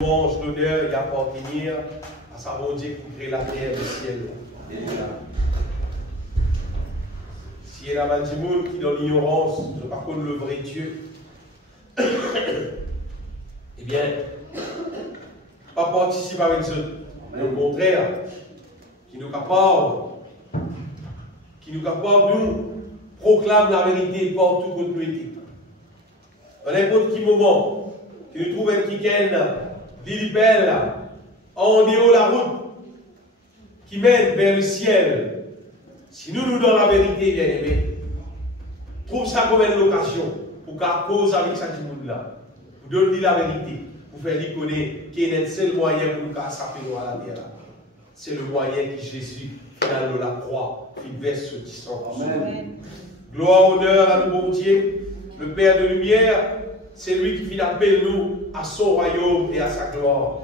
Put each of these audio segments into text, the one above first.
louange, l'honneur et appartenir à sa bon Dieu qui crée la terre, le ciel et l'État. Si il y a un monde qui dans l'ignorance, je ne sais pas qu'on le vrai Dieu, eh bien, pas participer avec ce. Mais au contraire, qui nous capable, nous proclame la vérité partout où nous étions. À n'importe quel moment, qui nous trouve un week-end, l'île en dehors la route, qui mène vers le ciel. Si nous nous donnons la vérité, bien aimé, trouve ça comme une location pour qu'à cause avec ça du monde-là, vous donnez la vérité, pour faire lui connaître qu'il y a un seul moyen pour nous s'appeler à la terre. C'est le moyen que Jésus, final de la croix, qui verse ce qui sont. Amen. Gloire, honneur à nous, bon Dieu, le Père de lumière, c'est lui qui finit appelle nous à son royaume et à sa gloire.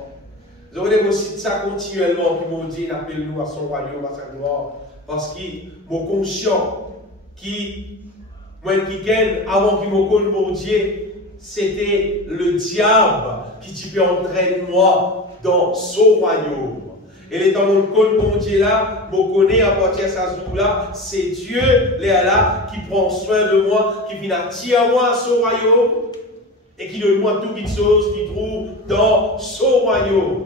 Nous avons aussi ça continuellement, qui mon Dieu appelle nous à son royaume, à sa gloire, parce qu'il est conscient qui, moi qui gagne, avant qu'il me connaisse mon Dieu, c'était le diable qui entraîne moi dans son royaume. Et les temps où je mon Dieu là, je connais à partir de ce jour-là, c'est Dieu là qui prend soin de moi, qui vient attirer moi à son royaume et qui donne moi toutes les choses qu'il trouve dans son royaume.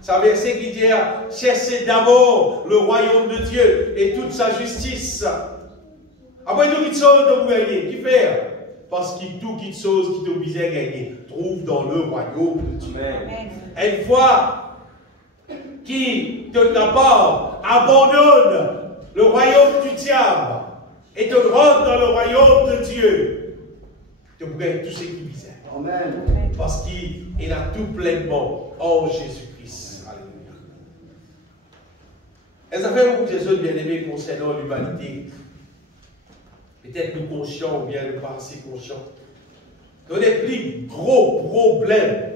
Ça verset qui dit, cherchez d'abord le royaume de Dieu et toute sa justice. Après toutes les choses que vous gagnez, qui fait? Parce que toutes les choses qui t'obligent à gagner, trouve dans le royaume de Dieu. Amen. Une fois qui te capable, abandonne le royaume du diable et te rentre dans le royaume de Dieu, tu gagnes tout ce qui visait. Amen. Parce qu'il a tout pleinement en Jésus-Christ. Alléluia. Et ça fait beaucoup de choses bien aimées concernant l'humanité. Peut-être nous conscients ou bien nous pas assez conscients. Les plus gros problèmes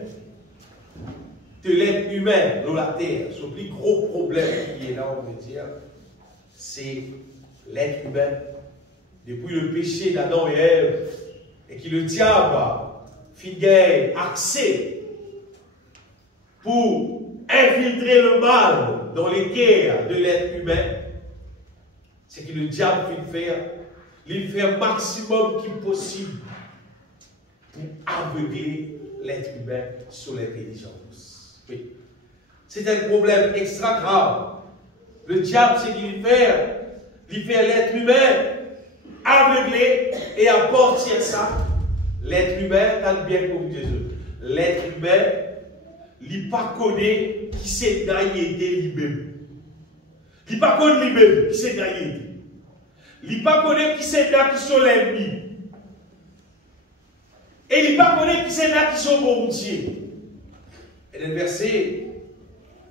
de l'être humain dans la terre, ce plus gros problème qui est là, on veut dire, c'est l'être humain. Depuis le péché d'Adam et Ève, et que le diable fit accès pour infiltrer le mal dans les cœurs de l'être humain, c'est que le diable il fait un maximum qui est possible pour aveugler l'être humain sur l'intelligence. Oui. C'est un problème extra grave. Le diable, c'est qu'il fait l'être humain aveuglé et à partir de ça, l'être humain, t'as bien compris Jésus. L'être humain, il pas connaît qui s'est naïté lui-même. Il pas connaît lui-même qui s'est naïté. Il pas connaît qui s'est naïté qui sont l'ennemi. Et il pas connaît qui s'est naïté qui sont bon Dieu. Et dans le verset,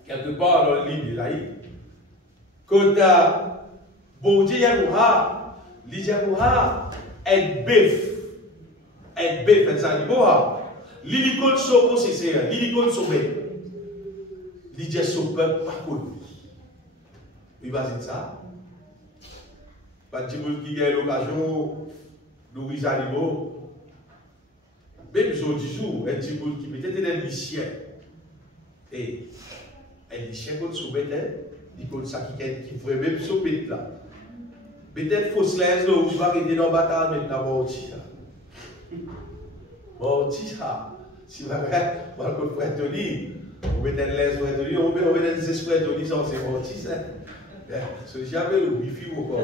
quelque part dans le livre de l'Aïe, quand bon Dieu il dit un bœuf. Un bœuf, ça dit l'hélicoptère son possesseur, l'hélicoptère son bœuf. Il dit son peuple pas connu. Il va dire ça. Pas de gens qui a l'occasion de nourrir les animaux. Même jour du jour, un petit monde qui peut-être un chien. Et un chien contre son bête, il compte ça qui ferait même son bête là. Peut-être faut se laisser là où je vais arrêter dans la bataille maintenant, mon petit. Mon petit, si vous avez un frère Tony, vous mettez une laisse frère Tony, on met des frère Tony, ça c'est mon petit. C'est jamais le wifi ou quoi.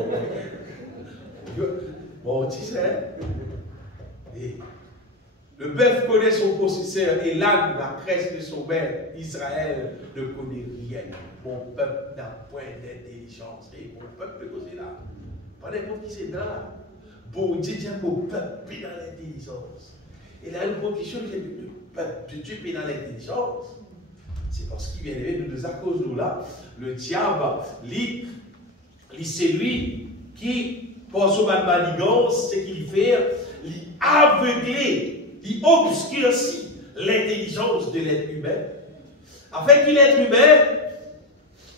Mon petit, c'est. Et le bœuf connaît son possesseur et l'âne, la crèche de son maître, Israël ne connaît rien. Mon peuple n'a point d'intelligence. Et mon peuple peut causer là. Pas n'importe qui c'est là. Bon Dieu dit mon peuple est dans l'intelligence. Et là, une condition de Dieu est dans l'intelligence. C'est parce qu'il vient de nous à cause de là. Le diable, c'est lui qui, pour son manigance, ce qu'il fait, il aveugler, il obscurcit l'intelligence de l'être humain. Afin que l'être humain,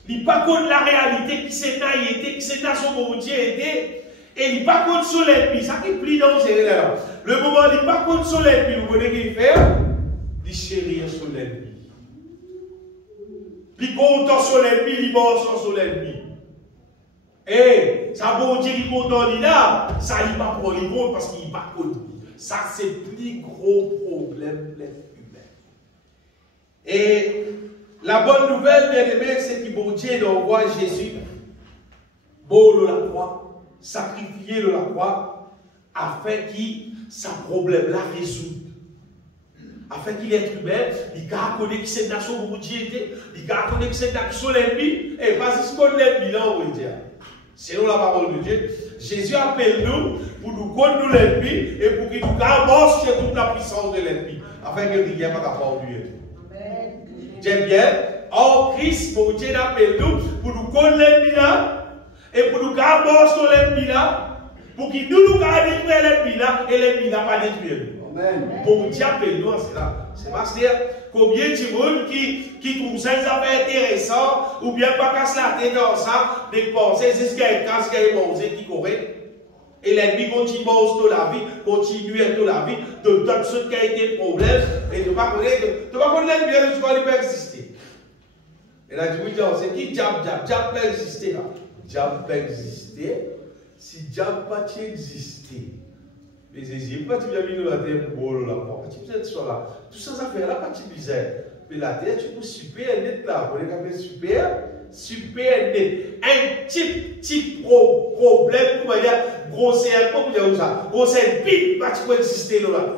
il pas contre la réalité qui s'est naïté, qui s'est dans son bon Dieu aidé, et il pas contre son l'ennemi. Ça qui est plus dangereux là. Le moment où il pas contre son l'ennemi, vous connaissez ce qu'il fait? il chérit sur l'ennemi. Il content sur l'ennemi, il mort sur l'ennemi. Et ça bon Dieu qui content là, ça il pas pour les compte parce qu'il pas connu. Ça c'est le plus gros problème l'être humain. Et la bonne nouvelle, bien aimé, c'est que bon Dieu envoie Jésus, mort de la croix, sacrifié de la croix, afin qu'il sa problème là résout. Afin qu'il est humain, il a connu que c'est nation bon Dieu était, il a connu que c'est nation l'ennemi, et pas si c'est l'ennemi là, on va dire. Selon la parole de Dieu, Jésus appelle nous pour nous connaître l'ennemi et pour qu'il nous avance sur toute la puissance de l'ennemi, afin que rien ne soit capable de lui. J'aime bien. Or, Christ, pour Dieu, appelle nous pour nous connaître l'ennemi là et pour nous avance sur l'ennemi là, pour qu'il nous détruire l'ennemi là et l'ennemi n'a pas détruit. Pour Dieu, appelle nous à cela. C'est parce que combien de monde qui trouve ça intéressant ou bien pas casse la tête dans ça, de penser c'est ce qu'il y a un ce mangé qui correct. Et l'ennemi continue de la vie, continue de la vie, de tout ce qui a été problème, et de ne pas connaître l'ennemi, tu vas pas exister. Et là, tu me dis, c'est qui diable peut exister là? Diable peut exister, si diable pas exister. Mais c'est pas tu viens de la terre pour la mort. Tu peux être là. Tout ça, ça fait là, pas de misère. Mais la terre, tu peux super net là. Vous regardez super net. Un petit problème, comment dire, grossière, comment dire ça? Grossière, vite, pas tu peux exister dans la terre.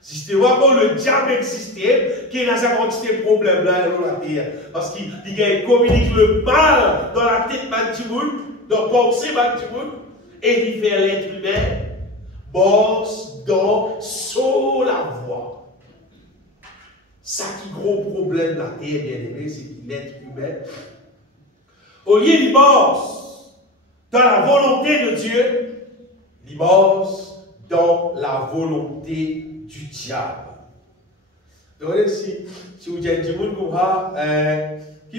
Si c'était vraiment le diable existait, qui est dans sa quantité de problèmes là dans la terre. Parce qu'il communique le mal dans la tête de monde, dans la pensée de monde, et il fait l'être humain. Bosse dans sur la voie. Ça qui gros problème la terre, bien aimé, c'est que l'être humain, au lieu de bosse dans la volonté de Dieu, il bosse dans la volonté du diable. Donc, si vous dites, qui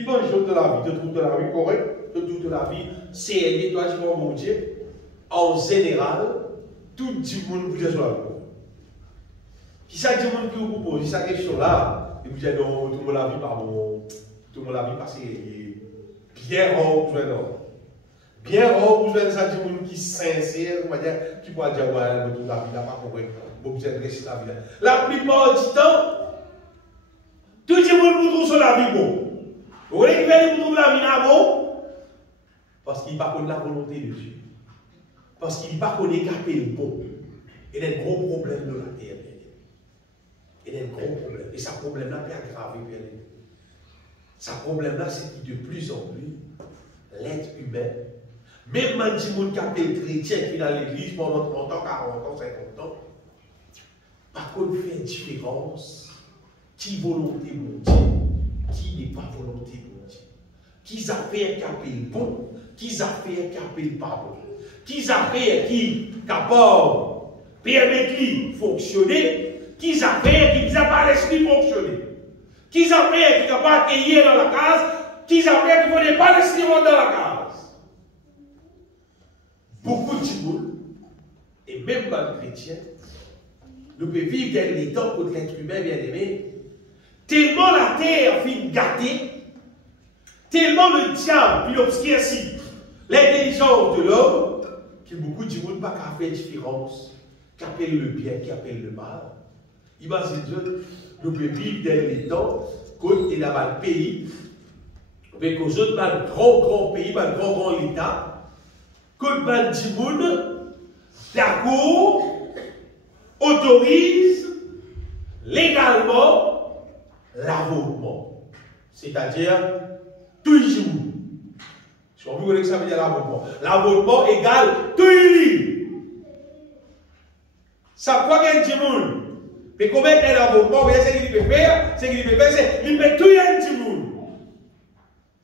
pense de la vie, de toute la vie correcte, de toute la vie, c'est aider toi, je mon Dieu, en général, tout le monde vous dit sur la vie. Qui ça dit monde qui vous pose cette question-là, et vous dites non, tout le monde la vie par bon, tout le monde la vie parce qu'il est bien rare pour jouer non. Bien rare pour jouer ça dit monde qui sincère, on va dire, qui pourra dire ouais, toute la vie n'a pas compris, vous êtes resté la vie. La plupart du temps, tout le monde vous trouve sur la vie bon. Vous récupérez pour trouver la vie là bon, parce qu'il n'a pas connu la volonté de Dieu. Parce qu'il n'a pas connu qu'à le bon. Il y a un gros problème de la terre. Il y a un gros problème. Et ce problème-là peut aggraver. Ce problème-là, c'est que de plus en plus, l'être humain, même si on a été chrétien qui est dans l'église pendant 30 ans, 40 ans, 50 ans, par contre, fait une différence. Qui volonté mon Dieu, qui n'est pas volonté mon Dieu. Qui a fait qu'à le bon, qui a fait qu'à le pas bon. Qui a fait qui capable permettre de fonctionner, qui a fait qui n'a pas l'esprit fonctionner, qui a fait qui n'a pas accueilli dans la case, qui a fait qui ne connaît pas l'esprit dans la case. Beaucoup de gens, et même pas les chrétiens, nous pouvons vivre dans les temps pour l'être humain bien aimé, tellement la terre finit gâtée, tellement le diable puis obscurcit l'intelligence de l'homme, que beaucoup de gens n'ont pas qu'à faire différence, qui appellent le bien, qui appellent le mal. Imaginez, nous pouvons vivre dans les temps, quand il y a un pays, mais qu'aux autres, un grand pays, un grand État, quand des gens, d'accord, autorise légalement l'avortement. C'est-à-dire, toujours. Si on veut que ça veut dire l'avortement. L'avortement égale tout. Ça quoi qu'un petit monde. Mais comment est l'avortement, vous voyez ce qu'il peut faire, c'est qu'il peut faire, c'est qu'il peut tout un petit monde.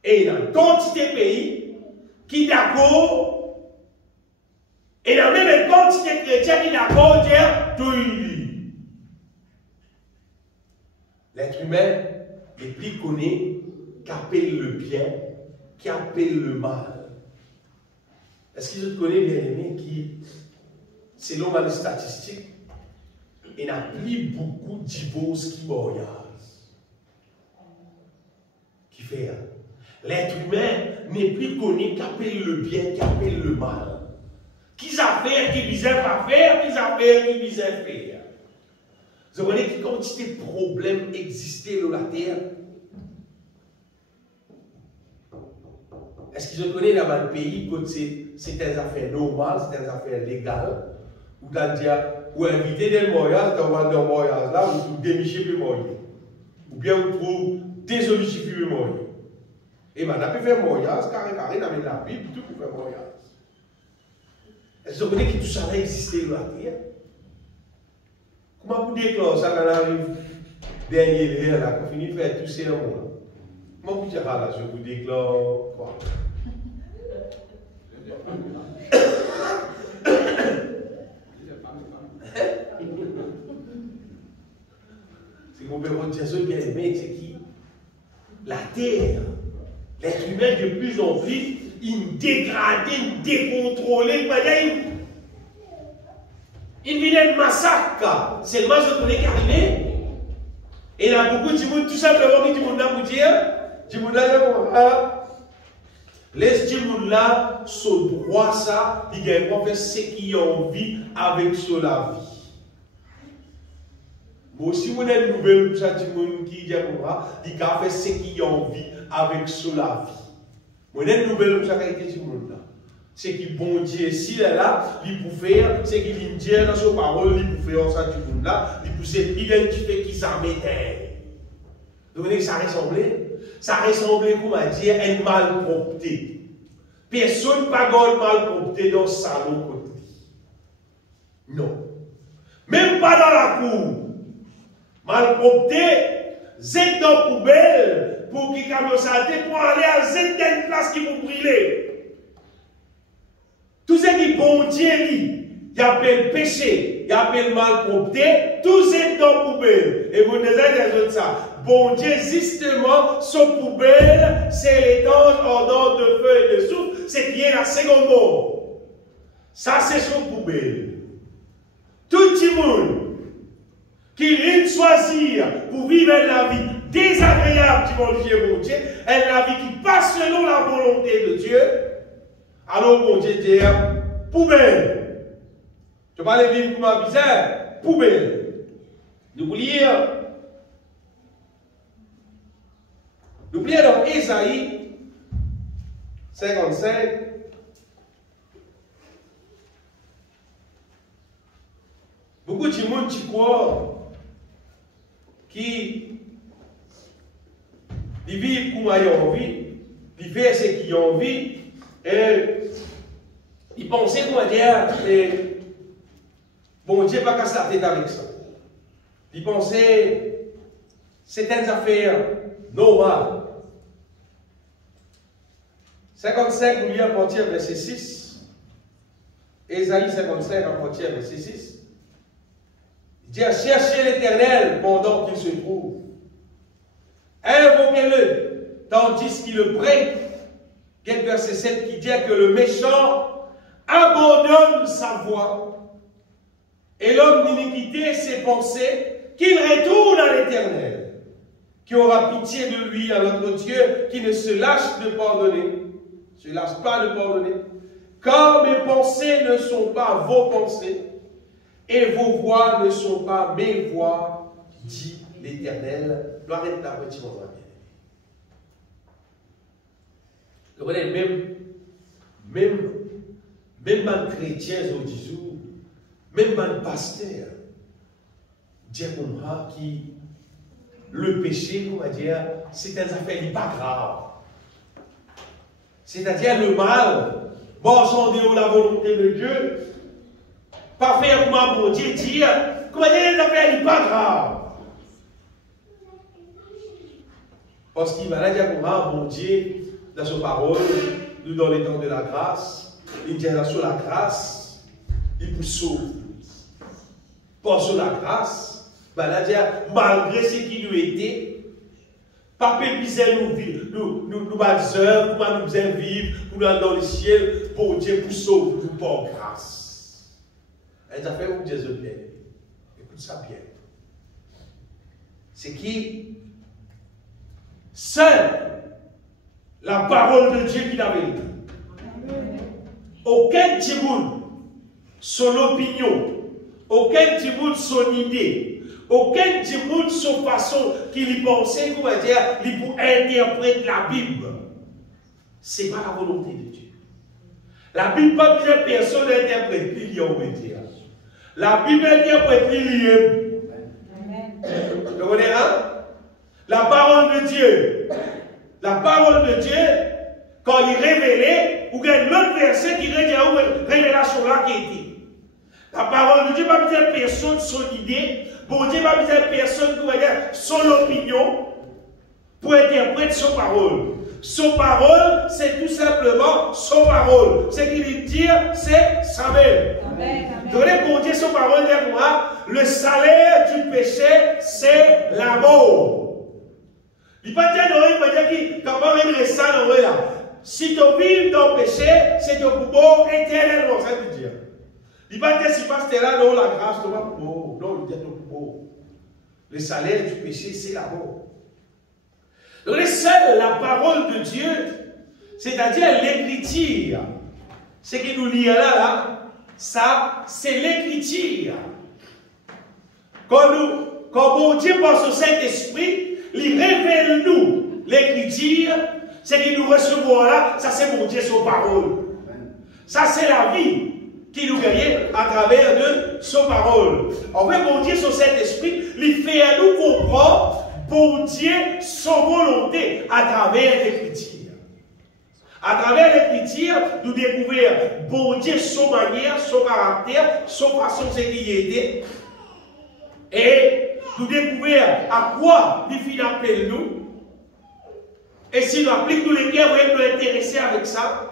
Et il y a une quantité de pays qui d'accord, et il y a même une quantité de chrétiens qui d'accord dire tout. L'être humain est plus connu qu'appelle le bien, qui appelle le mal. Est-ce que vous connaissez bien aimé qui, selon les statistiques, il n'y a plus beaucoup de divorces qui mourent. fait. L'être humain n'est plus connu qu'appelle le bien, qu'appelle le mal. Qu'ils affaires qui visaient pas faire, qu'ils affaires qui visaient faire. Vous voyez que quantité de problèmes existaient dans la terre. Est-ce qu'ils ont connu dans le pays que c'est des affaires normales, c'est des affaires légales, ou c'est-à-dire, ou inviter des mariages, dans un mariage là, vous démicher plus marier. Ou bien vous trouvez désolé plus marier. Et maintenant, on peut faire mariage, carré, dans la Bible, tout pour faire mariage. Est-ce que vous connaissez que tout ça a existé dans la terre? Comment vous déclarez ça quand on arrive dernier là, qu'on finit de faire tout ces mots? Comment vous direz là, je vous déclare quoi? C'est qu'on peut dire ce bien aimé, c'est qui? La terre. L'être humain de plus en plus, il dégradé, il décontrôlé, il vient de massacre. C'est le match qu'on est arrivé. Et il y a beaucoup de gens, tout simplement, qui disent pour dire, les gens là, ce droit, ça, ils ont fait ce qu'ils ont envie avec cela vie. Moi aussi, vous avez une nouvelle pour ça, qui dit pour ils ont fait ce qu'ils ont envie avec cela vie. Moi, j'ai une nouvelle pour ça, qui dit là. C'est que bon Dieu, s'il est là, il peut faire, c'est qu'il dit dans sa parole, il peut faire ça du monde là, il peut identifier qui ça m'était. Donc, ça ressemblait, comment dire, à une malpropreté. Personne n'a pas de malpropreté dans le salon côté. Non. Même pas dans la cour. Malpropreté, c'est dans la poubelle pour qu'il camion saleté pour aller à une place qui vous brûler. Tout ce qui bon Dieu dit, il appelle péché, il appelle malpropreté, tout c'est dans la poubelle. Et vous avez ça. Bon Dieu, justement, son poubelle, c'est l'étanche ardente de feu et de souffle, c'est qui est la seconde mort. Ça, c'est son poubelle. Tout le monde qui vient choisir pour vivre la vie désagréable du bon Dieu, est la vie qui passe selon la volonté de Dieu, alors bon Dieu dit, poubelle. Tu vas aller vivre comme un bizarre, poubelle. Nous voulons lire. N'oubliez dans Ésaïe 55, beaucoup de gens qui croient qui vivent comme ils ont envie, ils font ce qu'ils ont envie, et ils pensent comment dire, bon Dieu va casser la tête avec ça. Ils pensaient certaines affaires normales. 55, nous lisons à partir verset 6. Ésaïe 55, à partir verset 6. Il dit à chercher l'Éternel pendant qu'il se trouve. Invoquez-le, tandis qu'il le prie. Quel verset 7 qui dit que le méchant abandonne sa voie et l'homme d'iniquité ses pensées, qu'il retourne à l'Éternel, qui aura pitié de lui, à notre Dieu, qui ne se lâche de pardonner. Ne se lâche pas de pardonner. Car mes pensées ne sont pas vos pensées, et vos voix ne sont pas mes voix, dit l'Éternel. Gloire est la petite moment. Vous voyez, même un chrétien aujourd'hui, même un pasteur, dit qui le péché, comment dire, c'est une affaire pas grave. C'est-à-dire le mal, bon, sans dire la volonté de Dieu, pas faire comme bon Dieu dire, comment dire, une affaire pas grave. Parce qu'il va dire comment bon Dieu, dans sa parole, nous dans les temps de la grâce, il dit sur la grâce, il vous sauve. Pas sur la grâce, malgré ce qui nous était, pas pépiser nous œuvres, comment nous faisons vivre, nous allons dans le ciel, pour Dieu pour sauver, nous par grâce. Et ça fait où Dieu se plaît. Écoute ça bien. C'est qui seul la parole de Dieu qui la vérité. Aucun timoun, son opinion, aucun timoun, son idée, aucun timoun, son façon qu'il y pensait, pour dire, il pour interpréter la Bible. Ce n'est pas la volonté de Dieu. La Bible, pas besoin de personne d'interpréter, il y a dire. La Bible interprète l'île. Vous comprenez, hein? La parole de Dieu. La parole de Dieu, quand il est révélé, ou il y a l'autre verset qui dit où révélation là qui est dit. La parole de Dieu, pas besoin de personne son idée. Bon Dieu, pas besoin de personne pour dire son opinion, pour interpréter son parole. Son parole, c'est tout simplement son parole. Ce qu'il veut dire, c'est sa même. Donnez pour Dieu son parole, dit moi, le salaire du péché, c'est la mort. Il ne peut pas dire qu'il y a ça dans là. Si tu vis dans le péché, c'est ton mort éternellement, ça veut dire. Il ne peut pas dire si tu es là dans la grâce, tu vas pour mort. Non, il dit ton mort. Le salaire du péché, c'est la mort. Donc, seule la parole de Dieu, c'est-à-dire l'écriture, ce qui nous lie là, ça, c'est l'écriture. Quand bon Dieu pense au Saint-Esprit, il révèle nous l'écriture, ce qui nous recevons là, ça c'est mon Dieu, son parole. Ça c'est la vie qui nous gagne à travers de son parole. En fait, mon Dieu, son Saint-Esprit, il fait à nous comprendre pour Dieu, son volonté à travers l'écriture. À travers l'écriture, nous découvrons bon Dieu, son manière, son caractère, son façon de ce qu'il était. Et nous découvrons à quoi il finit appelle nous. Et si nous appliquons tous les cœurs, vous nous intéresser avec ça.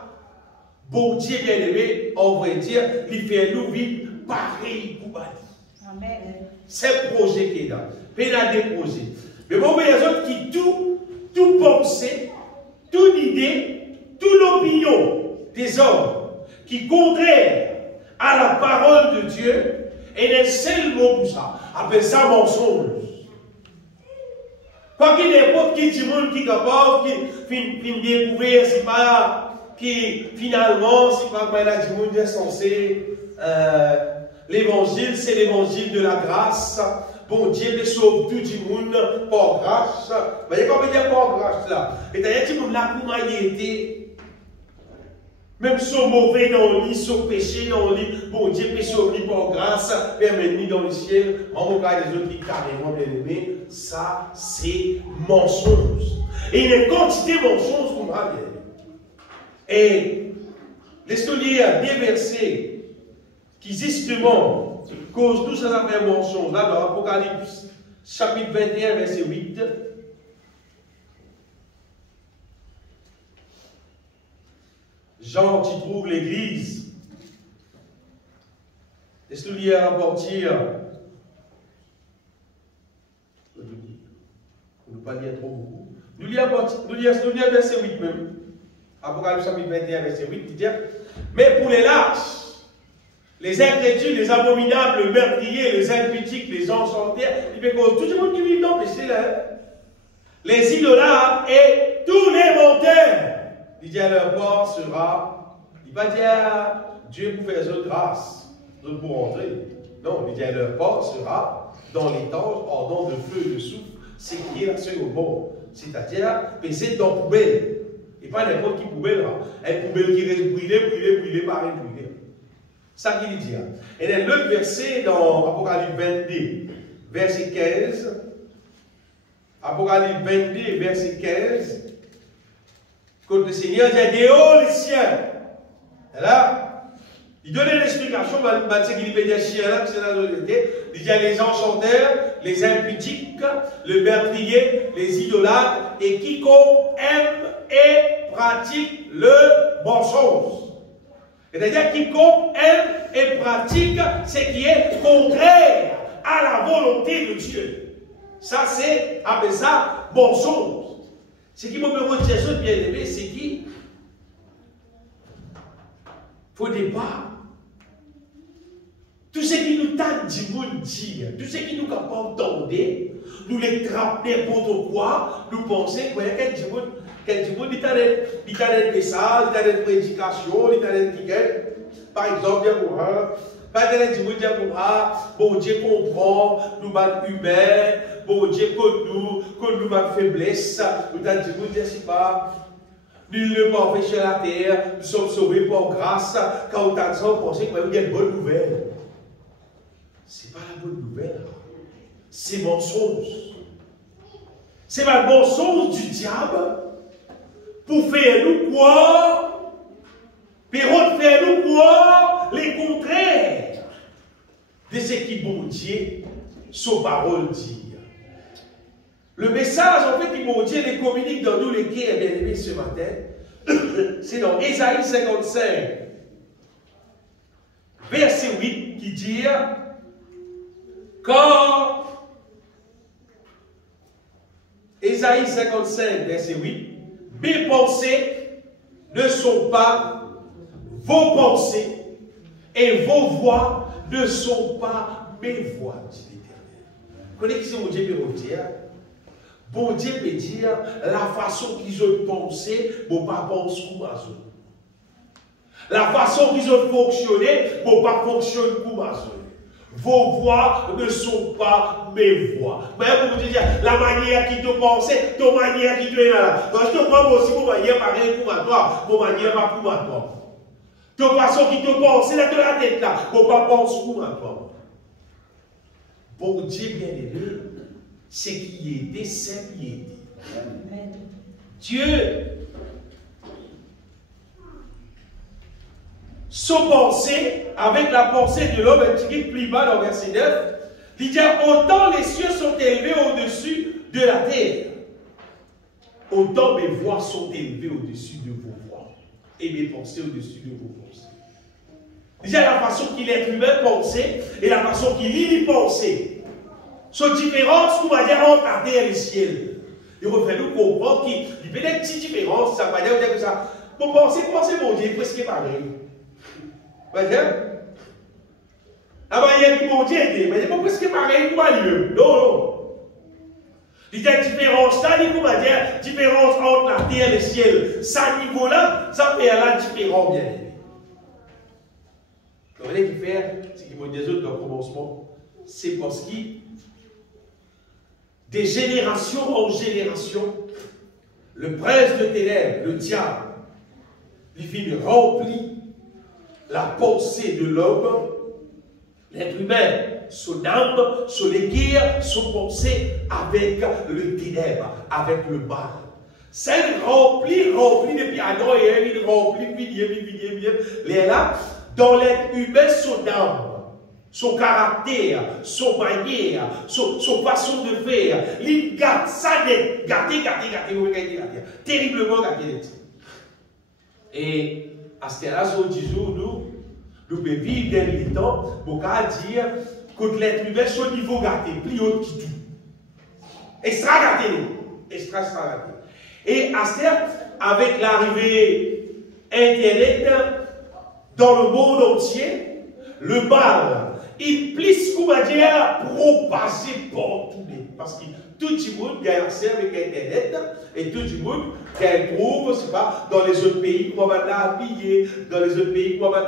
Bon Dieu bien-aimé, on va dire, il fait nous vivre pareil pour Amen. C'est le projet qui est là. Mais il a des projets. Mais bon, il y a des autres qui tout pensée, toute idée, toute opinion des hommes qui contraire à la parole de Dieu, et un seul mot pour ça, appelle ça mensonge. Quoi qu'il n'importe qui dit monde qui est capable, qui finit découvrir, c'est pas qui finalement, c'est pas que la du monde est censé l'évangile, c'est l'évangile de la grâce. Bon Dieu peut sauver tout le monde par grâce. Vous voyez comment dire par grâce là? Et d'ailleurs, tout le monde là, comment il était, même son mauvais dans le lit, son péché dans le lit, bon Dieu peut sauver par grâce, permettre dans le ciel. En tout cas, les autres qui carrément bien aimés, ça c'est mensonge. Et il y a une quantité de mensonges qu'on va bien. Et laisse-nous lire des versets qui justement causent tout ça après mensonge. Là, dans Apocalypse, chapitre 21, verset 8. Jean qui trouve l'église. Laisse-nous lire à partir. On ne peut pas lire trop beaucoup. Nous lisons verset 8 même. Apocalypse chapitre 21, verset 8, qui dit: mais pour les lâches, les incrédules, les abominables, les meurtriers, les impudiques, les enchantés, tout le monde qui vit dans le péché là, les idolâtres et tous les menteurs, il dit à leur port sera, il va dire Dieu pour faire eux grâce, pour entrer. Non, il dit à leur port sera dans les temps ardents de feu et de souffle, c'est qui est la seconde mort, c'est-à-dire pesé dans la poubelle. Et pas n'importe qui poubelle, là. Une poubelle qui reste brûlée, pareil, brûlée. Ça qu'il dit. Et dans l'autre verset, dans Apocalypse 22, verset 15, Apocalypse 22, verset 15, quand le Seigneur dit dehors les ciels. Et là, il donne l'explication, ce qu'il peut dire chien là, c'est la vérité. Il dit les enchanteurs, les impudiques, le meurtrier, les idolâtres, et quiconque aime et pratique le mensonge. C'est-à-dire quiconque aime et pratique ce qui est contraire à la volonté de Dieu. Ça, c'est appelé ça mensonge. Ce qui me remonte Jésus bien aimé, c'est qu'il faut départ. Tout ce qui nous tente de dire, tout ce qui nous capable d'entendre, nous les trappons n'importe quoi, nous pensons que du monde, il a des messages, il a des prédications, il a des tickets. Par exemple, bon Dieu comprend, nous sommes humains, bon Dieu que nous avons faiblesse, nous avons dit, c'est pas. Nul ne peut empêcher la terre, nous sommes sauvés par grâce, quand on a pensé qu'il y a une bonne nouvelle. Ce n'est pas la bonne nouvelle, c'est mensonge. C'est le mensonge du diable pour faire nous croire, pour faire nous croire les contraires de ce qui bon Dieu, son parole dit. Le message, en fait, qui bon Dieu les communique dans nous les cœurs bien-aimés ce matin, c'est dans Ésaïe 55, verset 8, qui dit quand Ésaïe 55, verset 8, mes pensées ne sont pas vos pensées et vos voix ne sont pas mes voix, dit l'Éternel. Vous connaissez qui c'est mon Dieu peut dire? Bon Dieu peut dire la façon qu'ils ont pensé, bon pas penser comme eux. La façon qu'ils ont fonctionné, bon pas fonctionner comme eux. Vos voix ne sont pas mes voix. Mais pour vous dire, la manière qui te pensait, ton manière qui te est là. Donc je te prends aussi mon manière pareil pour toi, mon manière pas pour toi. Ton façon qui te pensait là de la tête là, bon pas penser pour toi. Bon Dieu bien aimé. Ce qui était, c'est qui était. Dieu, son pensée, avec la pensée de l'homme, un petit peu plus bas dans verset 9, il dit autant les cieux sont élevés au-dessus de la terre, autant mes voix sont élevées au-dessus de vos voix, et mes pensées au-dessus de vos pensées. Déjà la façon qu'il est humain pensé et la façon qu'il y pensé. Cette différence, on va dire, entre la terre et le ciel. Il faut nous comprendre qu'il y a des petites différences, ça va dire que ça. Pour penser, mon Dieu, presque pareil. Vous voyez? La manière que mon Dieu était, mais il n'est pas presque pareil pour lui. Non. Il y a une différence, ça, on va dire, différence entre la terre et le ciel. Ça, niveau-là, ça fait la différence, bien. Vous voyez qu'il fait, ce qu'il m'a dit autres dans le commencement, c'est parce qu'il des générations en génération, le prince de ténèbres, le diable, il finit rempli la pensée de l'homme, l'être humain, son âme, son éguerre, son pensée avec le ténèbre, avec le mal. C'est rempli depuis Adam et Ève, il remplit, les là, dans l'être humain, son âme. Son caractère, son manière, son façon de faire, il gâte, ça n'est gâté, terriblement gâté. Et à ce temps-là, sur 10 jours, nous pouvons vivre dans les temps, pour dire que l'être humain, son niveau gâté, plus haut que tout. Extra gâté. Et à ce temps, avec l'arrivée Internet dans le monde entier, le mal, il plisse, on va dire, propager partout. Parce que tout le monde a accès avec Internet et tout le monde trouve, c'est pas, dans les autres pays, comment on va habiller, dans les autres pays, comment on va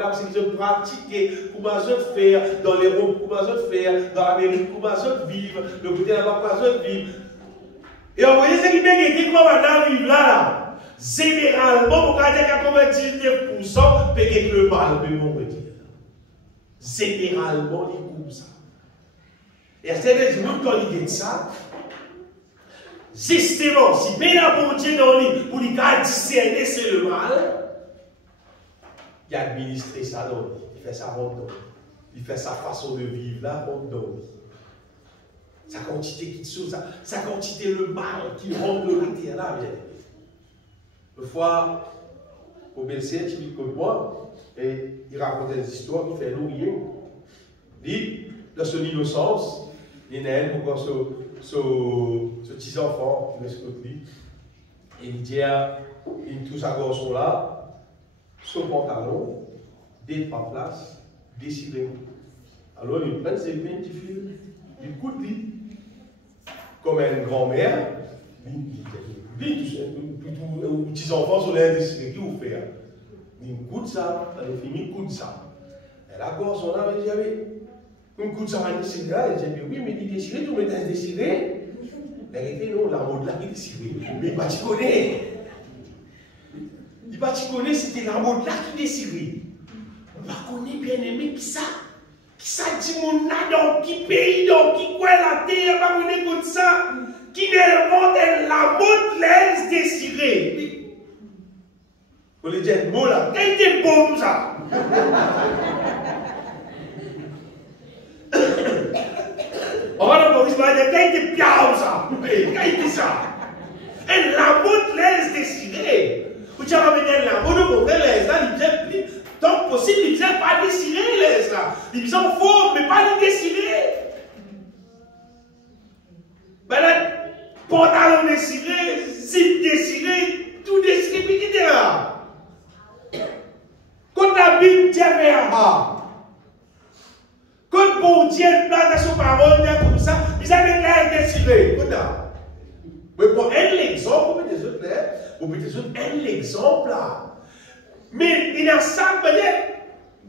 pratiquer, comment on va faire, dans l'Europe, comment on va faire, dans l'Amérique, comment on va vivre, le côté là-bas, comment on va vivre. Et on voyait ce qui m'a dit, comment on va vivre là. Généralement, on va dire 99% peut être le mal, mais on va dire. Généralement, il est comme ça. Et à certains gens, quand ils disent ça, justement, si bien la bonté dans lui, pour lui discerner c'est le mal, il a administré ça dans lui. Il fait ça rendre dans lui. Il fait sa façon de vivre là, rendre dans lui. Sa quantité qui te sa quantité le mal qui rend de la terre là, bien. Une fois, au Belgique, il dit comme moi, et il racontait des histoires, il fait nous rien. Il dit, dans son innocence, il y a encore ce petit enfant qui me scotche lui. Et il dit, il touche à garçon là, son pantalon, des pas place, décidé. Alors, il prend ses petits filles, il coûte, comme une grand-mère, les petits enfants sont les indécidés, qui vous fait? Il coûte ça, elle finit, coûte ça. Et la gosse, on a dit, un coup de ça, elle dit, oui, mais il décidé, tout le monde est décidé. La vérité, non, la mode là qui est décidé. Mais il va t'y connaître. Il va t'y connaître, c'était la mode là qui est décidé. On va connaître bien aimé qui ça. Qui ça dit mon là dans qui pays, dans qui quoi la terre, va connaître comme ça. Qui invente la mode là décidée. Vous le dites, mot là, quel était bon ça? On va dans le Boris, quel était bien ça? Quel était ça? Et la mode laisse décider. Vous avez amené la mode au contraire, les là, il vient plus. Tant possible, il vient pas décider, les là. Il vient faux, mais pas les décider. Ben là, pantalon décidé, zip décidé, tout décidé, puis qui était là? Quand la Bible dit quand bon Dieu place à son parole, comme ça, ils avaient l'air décidé. Mais pour un exemple, vous pouvez un exemple là. Mais il y a ça,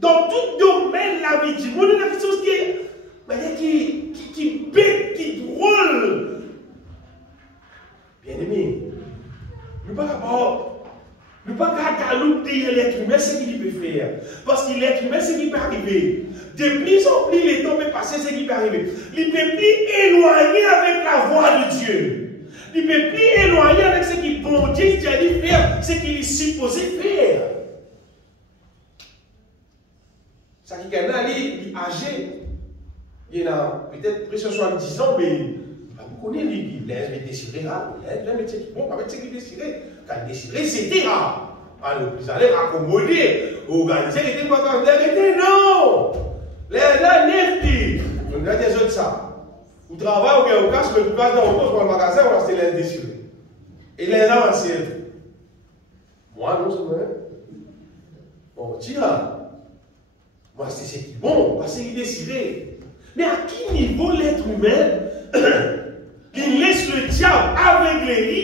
dans tout domaine de la vie du monde, il y a quelque chose qui bête, qui drôle. Bien aimé, nous ne pouvons pas calouter l'être humain, ce qu'il peut faire. Parce que l'être humain, c'est ce qui peut arriver. De plus en plus, les temps peut passer, ce qui peut arriver. Il ne peut plus éloigner avec la voix de Dieu. Il ne peut plus éloigner avec ce qu'il bon Dieu dit faire, ce qu'il est supposé faire. Ça qui est âgé. Il a peut-être presque 70 ans, mais vous connaissez, il laisse décider, il laisse bon, avec ce qu'il décide. Quand il décide, c'était rare. Alors, vous allez raccommoder, organiser, il était pas comme non! Là, n'est-ce pas? On a des autres ça. Vous travaillez au casse, mais vous passez dans le magasin, on va se les décider. Et les gens, c'est. Moi, non, c'est vrai. Bon, tiens. Moi, c'est ce qui est bon, parce qu'il décide. Mais à quel niveau l'être humain, il laisse le diable aveugler lui,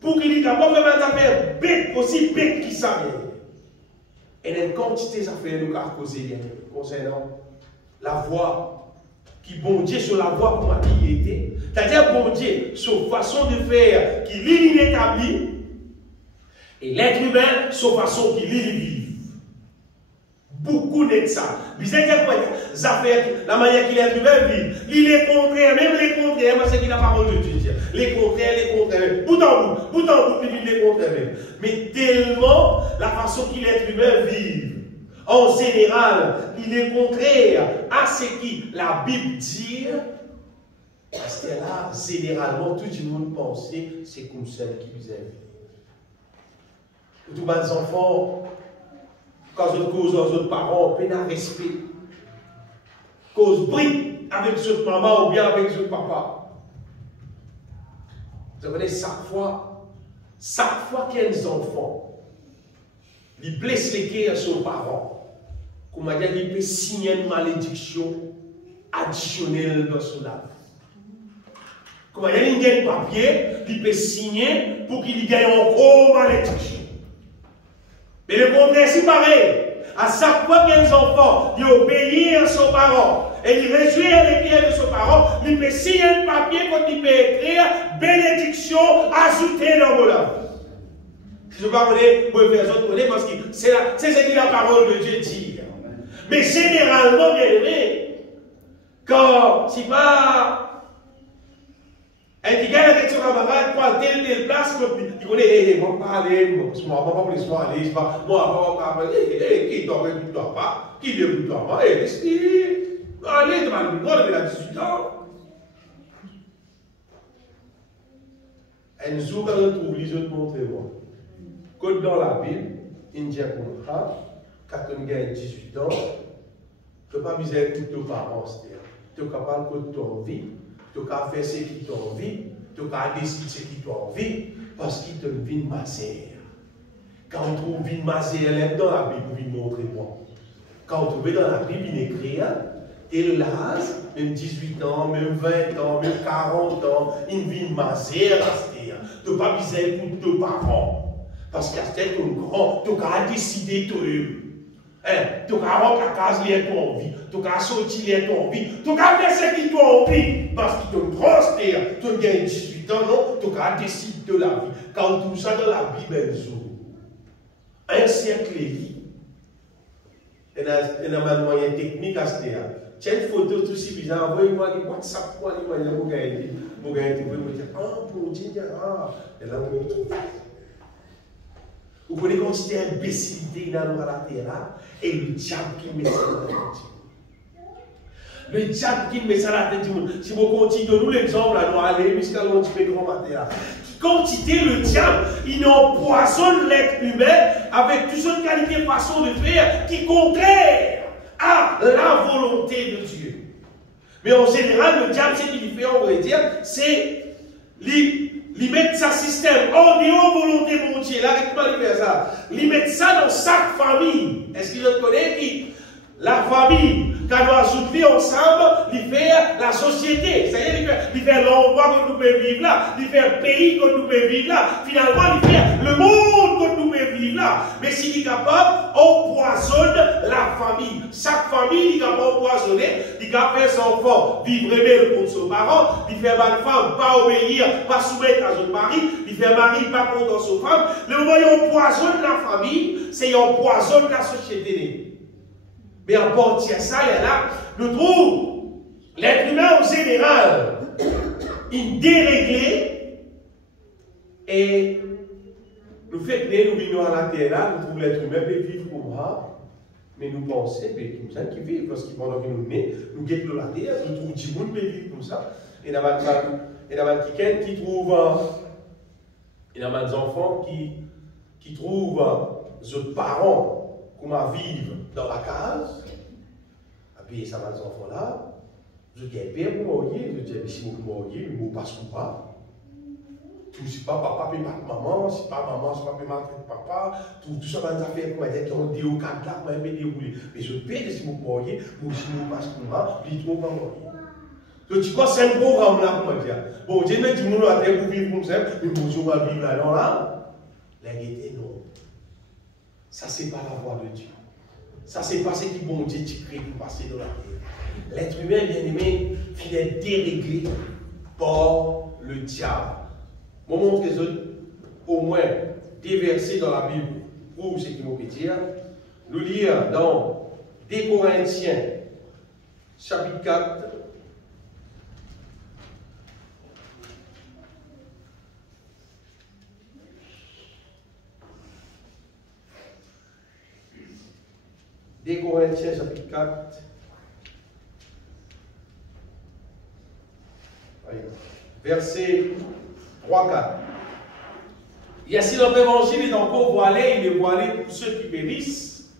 pour qu'il est capable de faire des affaires bêtes, aussi bêtes qu'il savait. Et il y a une quantité d'affaires nous a causé bien concernant la voie qui bon Dieu sur la voie pour qui il était. C'est-à-dire bon Dieu sur façon de faire qui lit l'inétabli et l'être humain sur façon qui lit vivre. Beaucoup de ça. Vous avez la manière qu'il est humain vit. Il est contraire, même les contraires, c'est qu'il a parole de Dieu. Les contraires, bout en bout, il les contraires. Mais tellement la façon qu'il est humain vit, en général, il est contraire à ce que la Bible dit. Parce que là, généralement, tout le monde pensait, c'est comme celle qui vous aime. Tous les enfants, quand ils causent aux autres parents, peine à respect. Cause brique avec ce maman ou bien avec ce papa. Vous savez, chaque fois qu'il y a des enfants, ils blessent les cœurs à son parent, comme il peut signer une malédiction additionnelle dans son âme. Comme il y a un papier, il peut signer pour qu'il gagne encore malédiction. Mais le contraire, c'est pareil. À chaque fois qu'il y a des enfants, il obéit à son parent. Et il réjouit les pieds de son parent. Il peut signer un papier quand il peut écrire bénédiction ajoutée dans mon âme. Je ne vais pas vous faire autres connaître parce que c'est ce que la parole de Dieu dit. Mais généralement, bien aimé, quand c'est pas. Et qui gagne avec son camarade, prend telle place, il connaît, moi, pas aller, moi, pas pour les soins aller, moi, pas aller, qui dort, qui dort pas, qui ne dort pas, et allez, devant le micro, il a 18 ans. Un jour, quand on trouve les autres, montrez-moi. Quand dans la Bible, il dit quand on gagne 18 ans, tu n'as pas besoin de tous tes parents, tu es capable de ton vie. Tu as fait ce qui t'a envie, tu as décidé ce qui t'a envie, parce qu'il te vit masser. Quand on trouve vin masser, elle est dans la Bible, vous montrez-moi. Quand on trouve dans la Bible, il écrit, Et l'âge, même 18 ans, même 20 ans, même 40 ans, une vie masée à rester. Tu n'as pas besoin de tes parents. Parce qu'à ce grand, tu as décidé de tu as rempli la case qui est ton envie, tu as sorti les ton envie, tu as fait ce qui ton envie. Parce qu'il te transfère, tu as 18 ans, non, tu as décidé de la vie. Quand tout ça dans la Bible, un siècle et demi, il y a un moyen technique à ce terrain. Tiens une photo tout si bizarre, envoyez-moi les WhatsApp, moi, les moyens, vous gagnez, vous me dire, ah, pour Dieu, ah, et là, vous me trouvez. Vous connaissez quand c'était imbécilité dans la terre, et le diable qui met ça dans la tête. Le diable qui met ça dans la tête du monde. Si vous continuez, nous l'exemple, là, nous allons jusqu'à l'on dit grand matin. Qui continue le diable, il empoisonne l'être humain avec toute une qualité de façon de faire qui est contraire à la volonté de Dieu. Mais en général, le diable, ce qu'il fait, on va dire, c'est il met sa système en dehors volonté de mon Dieu. Là, comment il fait ça? Il met ça dans chaque famille. Est-ce qu'il connaît qui? La famille, quand doit soutenir ensemble, il fait la société. C'est-à-dire, il fait l'endroit que nous pouvons vivre là, il fait le pays que nous pouvons vivre là, finalement, il fait le monde que nous pouvons vivre là. Mais s'il est capable, on empoisonne la famille. Chaque famille, il est capable d'empoisonner, il est capable de faire son enfant vivre rebelle contre son parent, il fait ma femme pas obéir, pas soumettre à son mari, il fait mari pas contre son femme. Le moment où il empoisonne la famille, c'est qu'il empoisonne la société. Mais en partie à ça, il y a là, nous trouvons l'être humain en général, il déréglé et nous fait que nous vivons à la terre là, nous trouvons l'être humain peut vivre comme moi, mais nous pensons que nous sommes qui vivent, parce que pendant que nous naissons, nous guettons la terre, nous trouvons du monde peut vivre comme ça. Et nous avons quelqu'un qui trouve, il y a des enfants qui trouvent des parents comment vivre dans la case, et puis ça va des enfants là, je dis, père, vous m'auriez, je dis, si vous m'auriez, mais vous passez ou pas. Tout, c'est pas papa, puis pas maman, c'est pas maman, c'est pas papa, tout ça va nous faire comment dire, qui ont dit au cadre là, comment dérouler. Mais je paie si vous m'auriez, ou si vous passez ou pas, puis tout va m'auriez. Donc, tu vois, c'est un programme là, comment dire. Bon, Dieu me dit, nous, à terre, vous vivre comme ça, mais bon, si on va vivre là, non, là, la gaieté, non. Ça, c'est pas la voie de Dieu. Ça, c'est pas ce qui bon Dieu qui crée pour passer dans la terre. L'être humain, bien aimé, il est déréglé par le diable. Je vous montre au moins des versets dans la Bible pour ce qui m'ont fait dire. Nous lire dans 2 Corinthiens, chapitre 4. Des Corinthiens, chapitre 4. Verset 3-4. Il y a si notre évangile est encore voilé, il est voilé pour ceux qui périssent,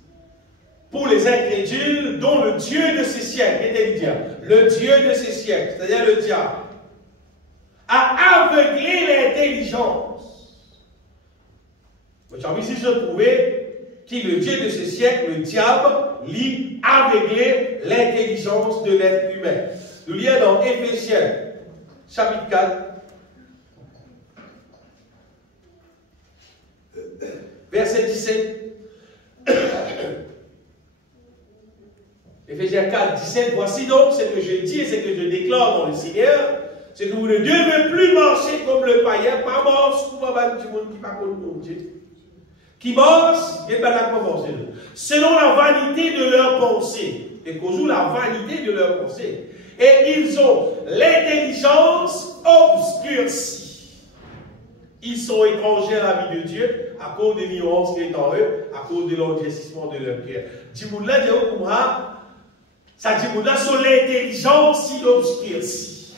pour les incrédules, dont le Dieu de ces siècles, qu'est-ce qu'il dit? Le Dieu de ces siècles, c'est-à-dire le diable, a aveuglé l'intelligence. J'ai envie ici de trouver qui le Dieu de ce siècle, le diable, lit aveugler l'intelligence de l'être humain. Nous lisons dans Éphésiens, chapitre 4, verset 17. Éphésiens 4, 17. Voici donc ce que je dis et ce que je déclare dans le Seigneur, c'est que vous ne devez plus marcher comme le païen, pas mort, tout le monde qui parle de Dieu. Qui marchent, selon la vanité de leurs pensées. Et qu'on joue la vanité de leurs pensées. Et ils ont l'intelligence obscurcie. Ils sont étrangers à la vie de Dieu à cause des nuances qui est en eux, à cause de l'endurcissement de leur cœur. Dis-moi, ça dit sur l'intelligence obscurcie.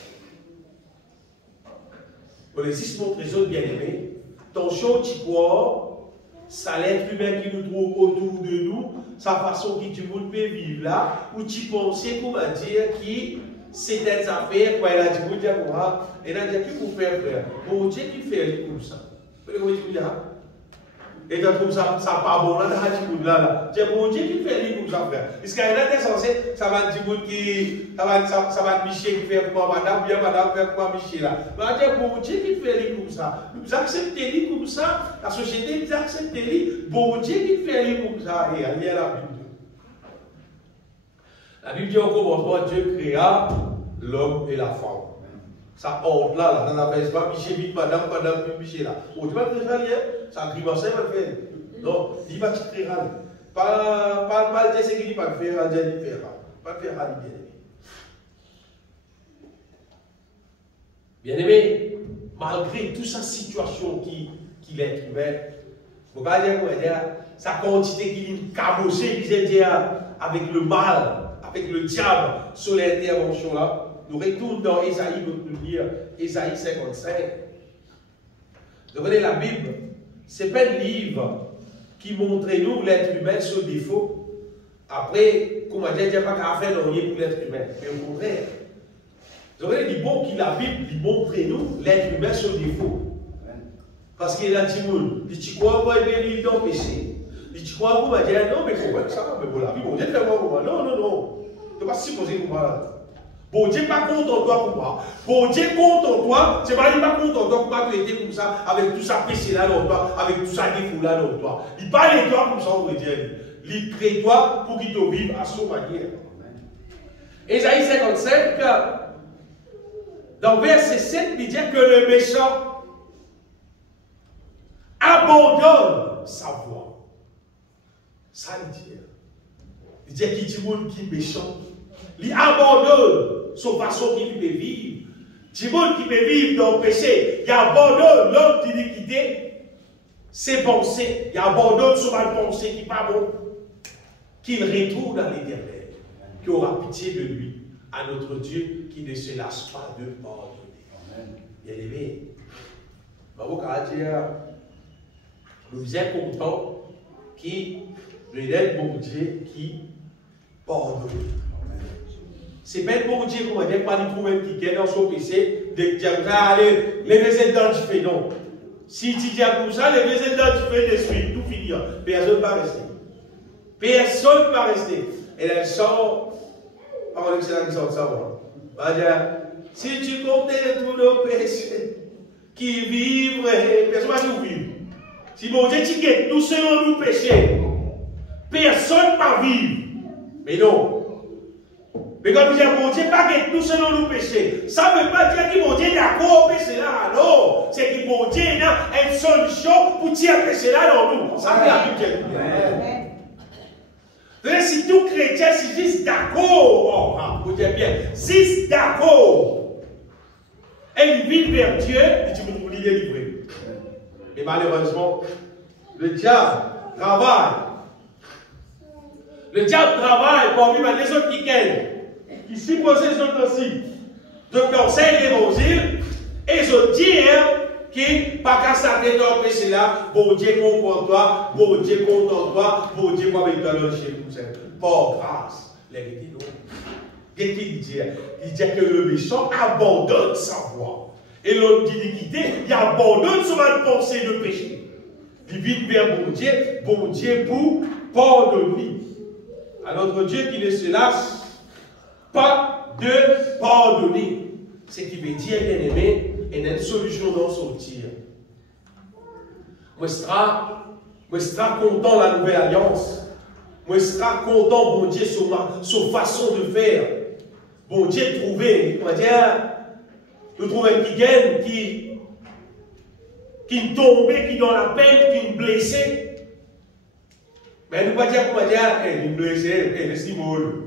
Pour les 6 mots trésors bien-aimés, ton chaud, tu crois, ça l'être humain qui nous trouve autour de nous, sa façon qui tu monde peut vivre là, où tu pensais, comment dire, qui c'était affaires, quoi, il a dit, vous dire quoi, et il a dit, qui vous faire frère? Bon Dieu qui fait comme ça. Vous voyez ce que je veux dire? Et tu trouves ça pas bon là, là. C'est bon Dieu qui fait lui comme ça, frère. Parce qu'il y en a qui sont censés, ça va être qui, ça va être Michel qui fait comme madame, bien madame fait comme Michel là. Mais c'est bon Dieu qui fait lui comme ça. Nous acceptons lui comme ça, la société nous accepte lui, bon Dieu qui fait lui comme ça. Et il y a la Bible. La Bible dit au commencement, Dieu créa l'homme et la femme. Ça ordre là, dans la face, pas Michel, vite, madame, Michel là. On ne peut pas faire ça, ça grimace, ça fait. Non, il va te faire. Pas le dire, c'est qu'il va te faire, il va faire. Pas faire, bien aimé. Bien aimé, malgré toute sa situation qu'il est humain, vous voyez, sa quantité qu'il est cabossé, avec le mal, avec le diable sur l'intervention là. Nous retournons dans Ésaïe, nous lire Ésaïe 55. Vous voyez, la Bible, ce n'est pas un livre qui montre nous l'être humain sur défaut. Après, comme on dit, il n'y a pas qu'à faire pour l'être humain. Mais au contraire, vous voyez, il dit bon que la Bible lui montre nous l'être humain sur défaut. Parce qu'il y a un petit monde, il dit, tu crois qu'il y a un livre dans le péché. Il dit, tu crois qu'on va dire, non, mais comment ça? Mais pour la Bible, on dit, non. Tu ne vas pas supposer qu'on va. Bon Dieu n'est pas content de toi pour moi. Bon Dieu est content de toi. C'est pas, il n'est pas content de toi pour pas traiter comme ça, avec tout ça péché là dans toi, avec tout ça défaut là dans toi. Il parle de toi comme ça, on va dire. Il crée toi pour qu'il te vive à son manière. Ésaïe 55, dans verset 7, il dit que le méchant abandonne sa voie. Ça, il dit. Il dit qu'il dit qui est méchant. Il abandonne son façon qu'il peut vivre. Du monde qui peut vivre dans le péché, il abandonne l'homme d'iniquité, ses pensées, il abandonne son mal pensé qui n'est pas bon, qu'il retourne à l'Éternel, qui aura pitié de lui, à notre Dieu qui ne se lâche pas de pardonner. Bien aimé, nous sommes contents qu'il nous aide mon Dieu qui pardonne. C'est même bon Dieu qu'on va dire pas du tout même qui est dans son PC, de dire allez, levez-les dents du fait, non. Si tu dis comme ça, levez-les dents du fait de suite, tout finir. Personne ne va rester. Personne ne va rester. Et elle sort, par l'excellent qui sort ça, va dire, si tu comptais tous nos péchés, qui vivent, personne ne va vivre. Si bon Dieu tu quittes tout selon nos péchés, personne ne va vivre. Mais non. Mais quand nous disons, bon Dieu, pas que nous selon nos péchés, ça ne veut pas dire que bon Dieu est d'accord au péché là. Non, c'est que bon Dieu a une solution pour tirer le péché là dans nous. Ça fait la Bible. Donc, si tout chrétien, c'est juste d'accord, vous dites bien, juste d'accord, et il vit vers Dieu, et tu peux nous délivrer. Et malheureusement, le diable travaille. Le diable travaille pour vivre les autres qui gagnent. Qui supposent les autres aussi. Donc, enseigne l'évangile et je dis qui, pas qu'à s'arrêter dans le péché là, bon Dieu comprend toi, bon Dieu content toi, bon Dieu va avec toi dans le chez vous. Par grâce, la vérité non. Qu'est-ce qu'il dit? Il dit que le méchant abandonne sa voie. Et l'homme d'iniquité, il abandonne son mal pensée de péché. Il vit vers bon Dieu pour pardonner. À notre Dieu qui ne se lâche pas de pardonner. Ce qui veut dire, bien aimé, il y a une solution d'en sortir. Moi, je serai content la nouvelle alliance. Moi, je serai content, bon Dieu, sur façon de faire. Bon Dieu, trouver, on va dire, nous trouvons un qui gagne, qui tombe, qui dans la peine, qui est blessé. Mais nous ne pouvons pas dire, on va dire, il est blessé, il est si molle.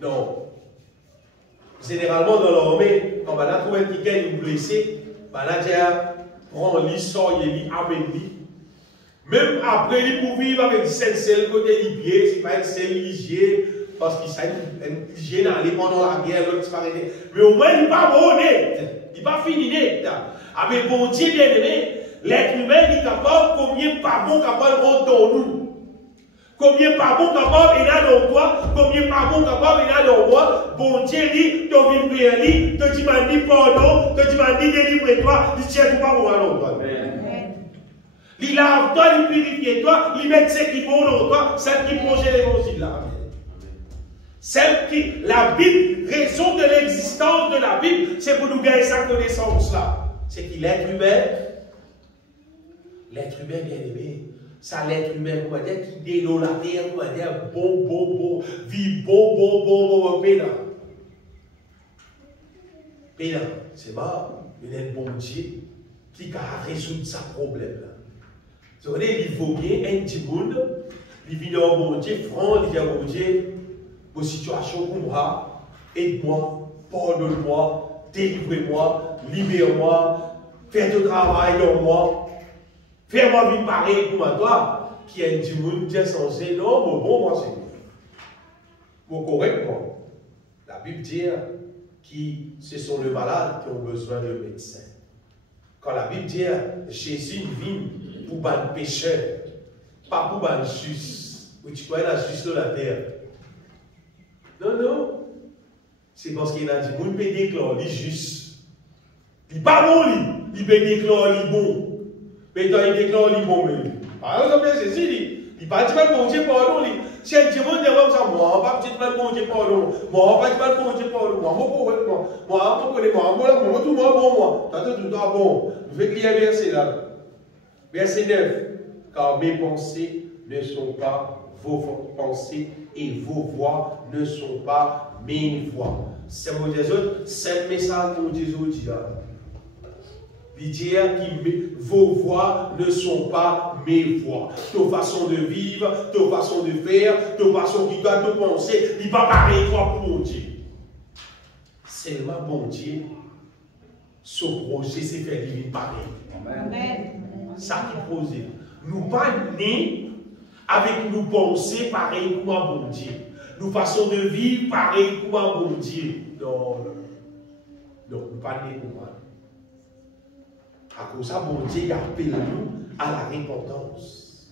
Non. Généralement, dans l'armée, quand on a trouvé quelqu'un qui est blessé, on a dit, prends lui, sort, il lui, amène-lui. Même après, il peut vivre avec celle côté du pied, c'est pas un seul ligier, parce qu'il s'est un ligier dans les pendant la guerre, l'autre disparaît. Mais au moins, il n'est pas bon net. Il n'est pas fini net. Ah, mais bon Dieu, bien aimé, l'être humain est capable, combien pas bon capable de rentrer dans nous. Combien pas bon capable il a dans toi, combien pas bon capable il a dans moi, bon Dieu dit, tu viens prier, tu dis pardon, tu dis délivre-toi, tu tiens tout pas bon dans toi. Il lave toi, il purifie toi, il met ce qui bon dans toi, celle qui projette l'évangile là. Celle qui, la Bible, raison de l'existence de la Bible, c'est pour nous gagner sa connaissance là. C'est qu'il est l'être humain bien aimé. Ça l'être humain, comment dire, qui dénonce la terre, comment dire, bon, vie bon, pénal. Pénal, c'est pas un bon Dieu qui a résoudre sa problème là. Vous savez, il vaut bien un petit monde, il vient au bon Dieu, franc, il dit à bon Dieu, vos situations comme moi, aide-moi, pardonne-moi, délivrez-moi, libère-moi, fais ton travail dans moi. Fais-moi vivre pareil comme toi, qui est du monde qui est censé, non, mon bon, moi c'est bon, correctement. La Bible dit que ce sont les malades qui ont besoin de médecins. Quand la Bible dit Jésus vient pour les pécheurs, pas pour les justes. Oui, tu crois la juste de la terre. Non. C'est parce qu'il a dit, vous ne pouvez déclarer les justes. Il n'est pas bon, il peut déclarer les bons. Mais quand il déclare les bons, par exemple, Jésus, il ne pas dit bon Dieu pardon. Si un Dieu me dit ça, moi, pas dit bon Dieu pardon. Moi, pas dit bon Dieu pardon. Moi, tout moi bon, moi. Tout bon. Je vais lire verset là. Verset 9. Car mes pensées ne sont pas vos pensées et vos voix ne sont pas mes voix. C'est le message que Jésus dit. Il dit que vos voix ne sont pas mes voix. Ta façon de vivre, ta façon de faire, ta façon de penser, il ne va pas pareil pour mon Dieu. Seulement mon Dieu, son projet, c'est faire vivre pareil. Amen. Ça qui pose. Nous ne pas nés avec nos pensées pareilles pour mon Dieu. Nos façons de vivre pareilles pour mon Dieu. Non, nous ne pas nés pour moi. À cause de ça, mon Dieu, il appelle nous à la repentance.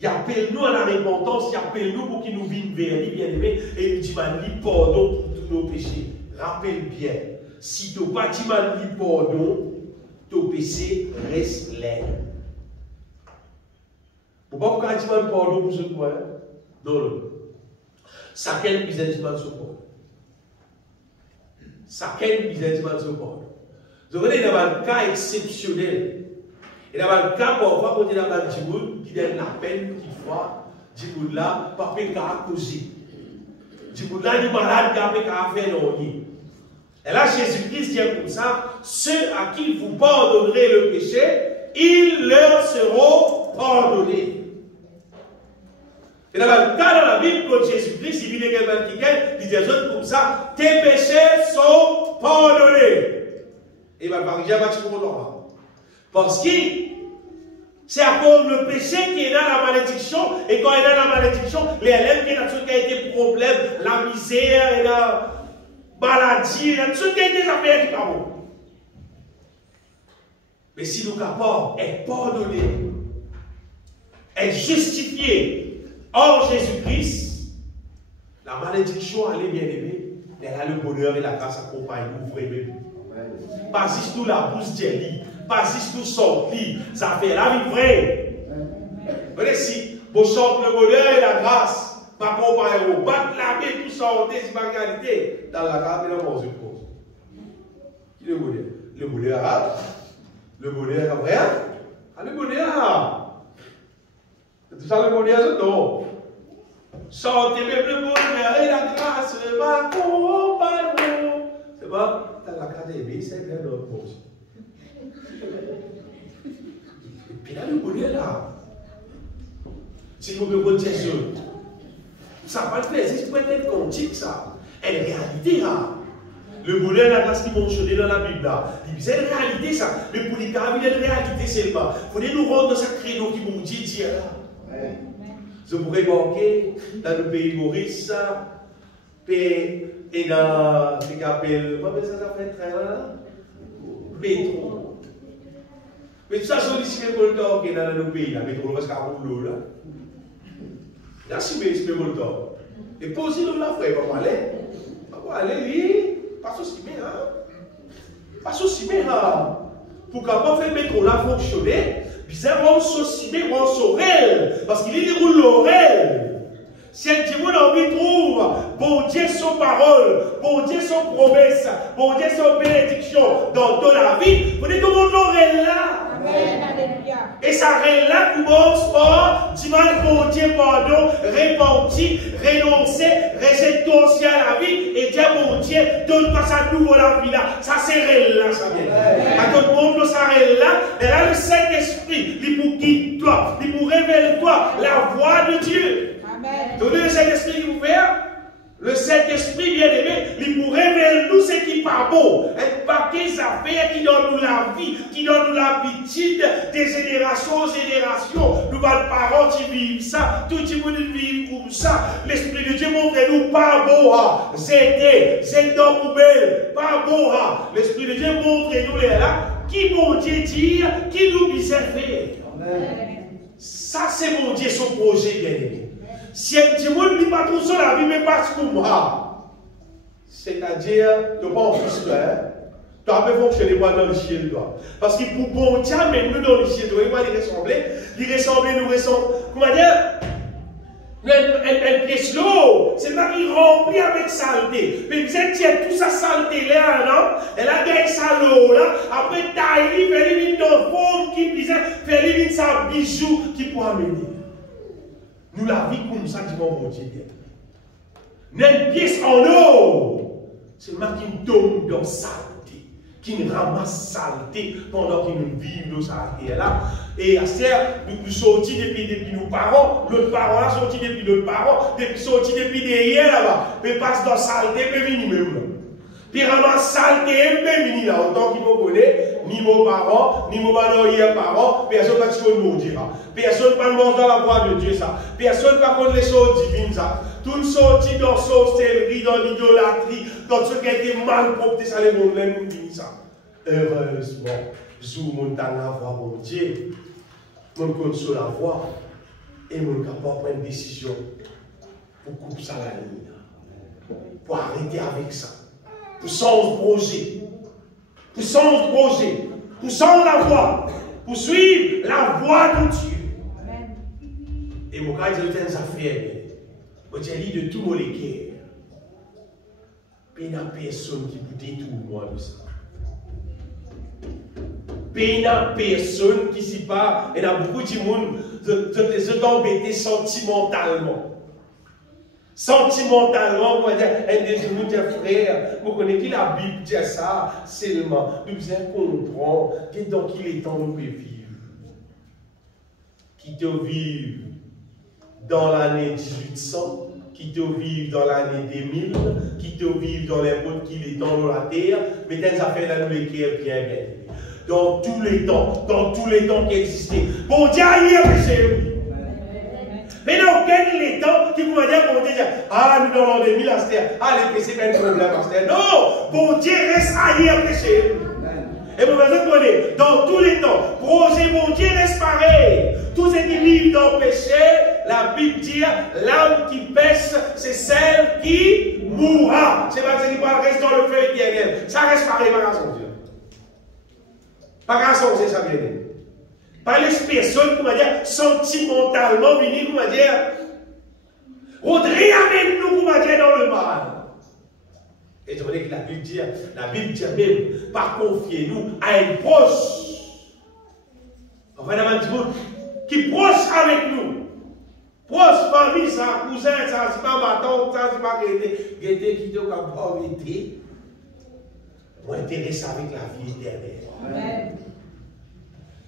Il appelle nous à la repentance, il appelle nous pour qu'il nous vienne vers lui, bien aimé, et il dit, pardon pour tous nos péchés. Rappelle bien, si tu n'as pas dit pardon, ton péché reste là. Pourquoi tu as dit pardon pour ce point? Non. Ça quel bizarre dit ce point? Ça quel bizarre dit ce point? Vous voyez, dans un cas exceptionnel, et dans un cas, parfois, quand il y a un Djiboud qui donne la peine, qui voit, Djiboud là, pas fait qu'à causer. Djiboud là, il est malade, qui a fait qu'à faire l'orgueil. Et là, Jésus-Christ dit comme ça, ceux à qui vous pardonnerez le péché, ils leur seront pardonnés. Et dans le cas de la Bible, quand Jésus-Christ, il dit quelqu'un qui dit comme ça, tes péchés sont pardonnés. Et il va pas dire, parce que c'est à cause du péché qui est dans la malédiction, et quand il est dans la malédiction, les élèves qui ont tout qui a été problème, la misère, et la maladie, et tout ce qui a été affaires qui sont bon. Mais si nous sommes capables d'être pardonnés, être justifiés hors Jésus-Christ, la malédiction, elle est bien aimée, elle a le bonheur et la grâce accompagnent nous vraiment. Pas juste tout la bouche d'Élie, pas juste tout sorti, ça fait la vie vraie. Vous voyez, si vous chantez le bonheur et la grâce, pas comparer au battre la vie, tout sortir, c'est pas réalité. Dans la carte, il y a un pose. Qui est le bonheur? Le bonheur arabe? Le bonheur vrai? Le bonheur arabe. C'est tout ça le bonheur, non. Chantez même le bonheur et la grâce, ma compagnon. C'est pas? Dans l'académie, c'est bien notre chose. Et puis là, le bonheur là. Si vous me dites ça va le plaisir, c'est peut être quantique ça. Et la réalité là. Le bonheur, la grâce qui mentionné dans la Bible là. C'est une réalité ça. Mais pour les cas, il y a une réalité seulement. Il faut nous rendre dans ce créneau qui m'ont dit là. Je pourrais manquer dans le pays Maurice, et dans ce qu'on appelle, comment ça fait très là? Métro. Mais tout ça, c'est ici le Moltor qui est dans le pays, la métro, parce qu'il y a un rouleau là. Là, c'est le Moltor. Et posez nous la frère, on va aller. On va aller, oui, pas aussi bien, hein? Pas aussi bien, hein? Pour qu'on puisse faire le métro là fonctionner, Puis ça, on s'occimer, on s'orel. Parce qu'il est déroule l'orel. Si un Dieu nous trouve, bon Dieu son parole, bon Dieu son promesse, bon Dieu son bénédiction dans la vie, vous dites tout le monde l'orel là. Amen, alléluia. Et ça là commence par dimanche bon Dieu pardon, repenti, renoncer, rejeter aussi à la vie et dire bon Dieu, donne-moi ça nouveau la vie là. Ça c'est là, ça vient. Quand tout le monde ça là, et là le Saint-Esprit, il pour guide toi, il pour révéler toi la voix de Dieu. Amen. Tout le Saint-Esprit qui vous fait, le Saint-Esprit bien-aimé, il pour révéler nous ce qui n'est pas beau. Un paquet d'affaires qui donne nous la vie, qui donne nous l'habitude des générations en générations. Nous, les parents qui vivent ça, tout le monde vit comme ça. L'Esprit de Dieu montre nous pas beau. C'est dans poubelle, pas beau. L'Esprit de Dieu montre nous les là, qui bon Dieu dire, qui nous vise faire. Ça, c'est mon Dieu, son projet bien-aimé. Si un petit monde n'est pas tout seul la vie, mais pas comme moi. C'est-à-dire, tu n'as pas en plus là. Tu as fait fonctionner pas dans le ciel, toi. Parce que pour bon Dieu, même nous dans le ciel, tu vois, il ressemble, nous ressemble. Comment dire? Un pièce l'eau, c'est pas qu'il remplit avec saleté. Mais vous êtes tout ça saleté là, non? Elle a gagné sa l'eau là. Après, taille, fait une forme qui disait, fait une sa bijou qui peut amener. Nous la vie comme ça, dit mon Dieu. Une pièce en eau, c'est moi qui me tombe dans saleté, qui me ramasse saleté pendant que nous vivons dans sa terre là. Et à ce nous sortis depuis nos parents, l'autre parent là sorti depuis nos parents, sorti depuis derrière là-bas, mais passe dans saleté, mais vini même là. Puis ramasse saleté, mais vini là, autant qu'il me connaît, ni nos parents, ni nos parents, personne ne va se maudire. Personne ne va manger dans la voie de Dieu ça. Personne ne va connaître les choses divines ça. Tout sorti dans la sorcellerie, dans l'idolâtrie, dans ce qui a été mal propre, ça les mondes même fini ça. Heureusement, jour mon dans la voie mon Dieu, mon compte sur la voie et mon capable prendre une décision pour couper ça la ligne, pour arrêter avec ça, pour changer projet, pour changer projet, pour changer la voie, pour suivre la voie de Dieu. Amen. Et mon cas, il y a des affaires. Moi, j'ai de tout mon équerre. Il n'y a personne qui peut détruire moi de ça. Il n'y a personne qui s'y part. Il y a beaucoup de monde qui sont embêtés sentimentalement. Sentimentalement, moi, un des frères, vous connaissez qui la Bible dit ça seulement. Nous devons comprendre que dans quel temps nous pouvons vivre. Qui te vivre dans l'année 1800, qui te vivent dans l'année 2000, qui te vivent dans n'importe qui les temps de la terre, mais dans les affaires là, nous les bien bien. Dans tous les temps qui existaient. Bon Dieu, il y a péché. Mais dans quel temps qui vous dire, bon Dieu, ah, nous dans l'an 2000, les péchés, c'est un problème. Non, bon Dieu reste ailleurs péché. Et vous me connaissez, dans tous les temps, projet bon Dieu reste pareil. Tous ceux qui vivent dans le péché, la Bible dit, l'âme qui pêche, c'est celle qui mourra. C'est pas celle qui reste dans le feu éternel. Ça reste pareil, par raison Dieu. Par raison, c'est ça bien. Par les personnes, comment dire, sentimentalement, venir, comment dire, Audrey amène nous, comment dire, dans le mal. Et je voulais que la Bible dit même, pas confier nous à un proche. Enfin, il y a un monde qui est proche avec nous. Proche famille, ça, cousin, ça, c'est pas ma tante, ça, c'est pas Gété qui doit avoir été. Moi, intéressé avec la vie éternelle. Amen.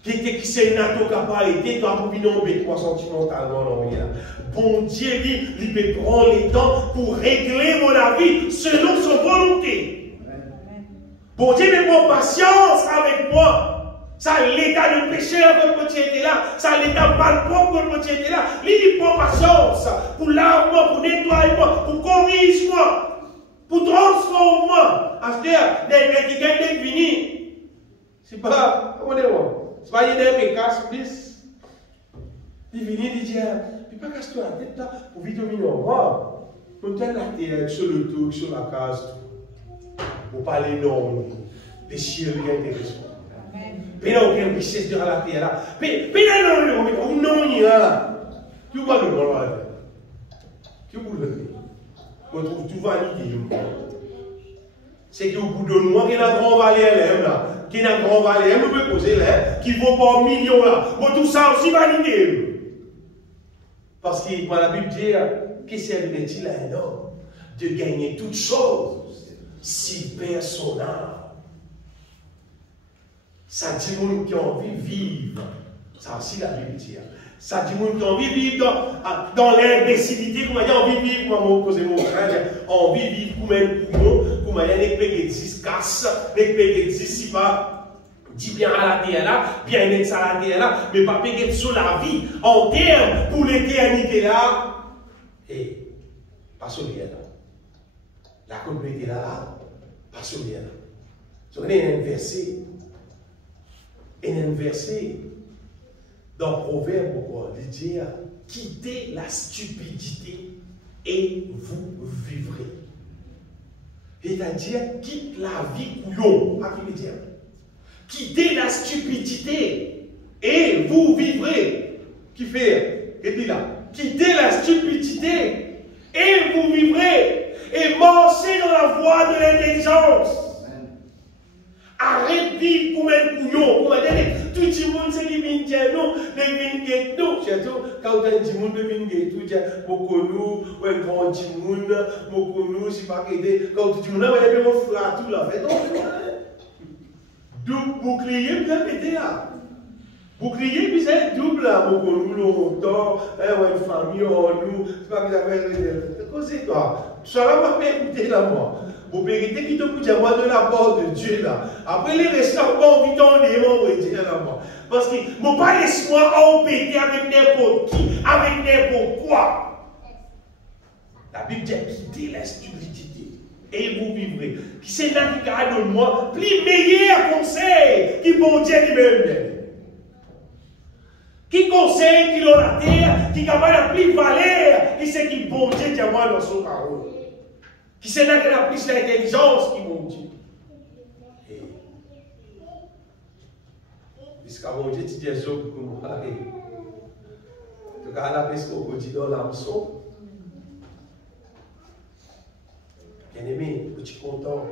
Qui s'est nato capable tu dois pour nommer quoi sentimentalement non rien. Bon Dieu il peut prendre le temps pour régler mon vie selon son volonté. Amen. Bon Dieu prend patience avec moi. Ça l'état de péché quand mon Dieu était là, ça l'état mal propre quand mon Dieu était là. Il prend patience pour laver-moi, pour nettoyer moi, pour corriger moi, pour transformer moi. C'est-à-dire des quelqu'un qui vient. C'est pas comment dire. C'est pas une pécasse plus. Il vient, il dit, il pas casse toi la tête là, pour vite venir en moi. On tient la terre sur le tour, sur la case, pour parler non, les chiens, rien intéressant. Mais là, aucune richesse de la terre là. Mais là, non, il y a. Tu vois le bon là. Tu vois le bon. On trouve tout vanité. C'est qu'au bout de moi, qui est la grande vallée là, qui est la grande vallée, on peut poser là, qui vaut pas millions là. Bon, tout ça aussi vanité. Parce que dans la Bible dit, que servirait-il à un homme de gagner toutes choses s'il perd son âme? Ça dit monde qui a envie de vivre. Ça aussi la Bible dit. Ça dit monde qui a envie de vivre dans l'imbécilité, comme on a envie de vivre, comme on posait mon frère, envie de vivre comme un poumon, comme on a des pégués 10 casse, des pégués 10 si pas, dit bien à la terre là, bien être à la terre là, mais pas pégués sur la vie, en termes pour l'éternité là, et pas sur là. La communauté là, pas sur là. Vous avez un verset. Et un verset dans Proverbe, il dit quittez la stupidité et vous vivrez. C'est-à-dire, quitte la vie couillon. Quittez la stupidité et vous vivrez. Qui fait? Et dit là, quittez la stupidité et vous vivrez. Et marchez dans la voie de l'intelligence. Arrête de vivre comme un couillon. Tout le monde c'est qui vient dire non, de venir nous. Surtout quand on dit monde de venir tout dire beaucoup nous, ou un grand monde, beaucoup nous, c'est pas aider. Quand tu dis non, mais il y a un flat tout là. Double bouclier bien pété là. Bouclier puis c'est double là, beaucoup nous longtemps, une famille nous, c'est pas que vous avez quoi c'est quoi. Ça va pas écouter là moi. Vous méritez qui te coûte à moi de la part de Dieu là. Après les restants, pas envie d'en dire là moi. Parce que mon pas laisse-moi embêter avec n'importe qui, avec n'importe quoi. La Bible dit quittez la stupidité et vous vivrez. Qui c'est là qui garde moi plus meilleur conseil qui bon Dieu lui-même. Qui conseille qui dans la terre, qui capable la plus valeur, qui c'est qui bon Dieu dit à moi dans son parole. Qui c'est là qu'elle a plus l'intelligence qui m'ont dit. Jusqu'à mon Dieu, tu dis à Job comme moi. Tu as la peste au quotidien dans l'hameçon. Bien aimé, je suis content.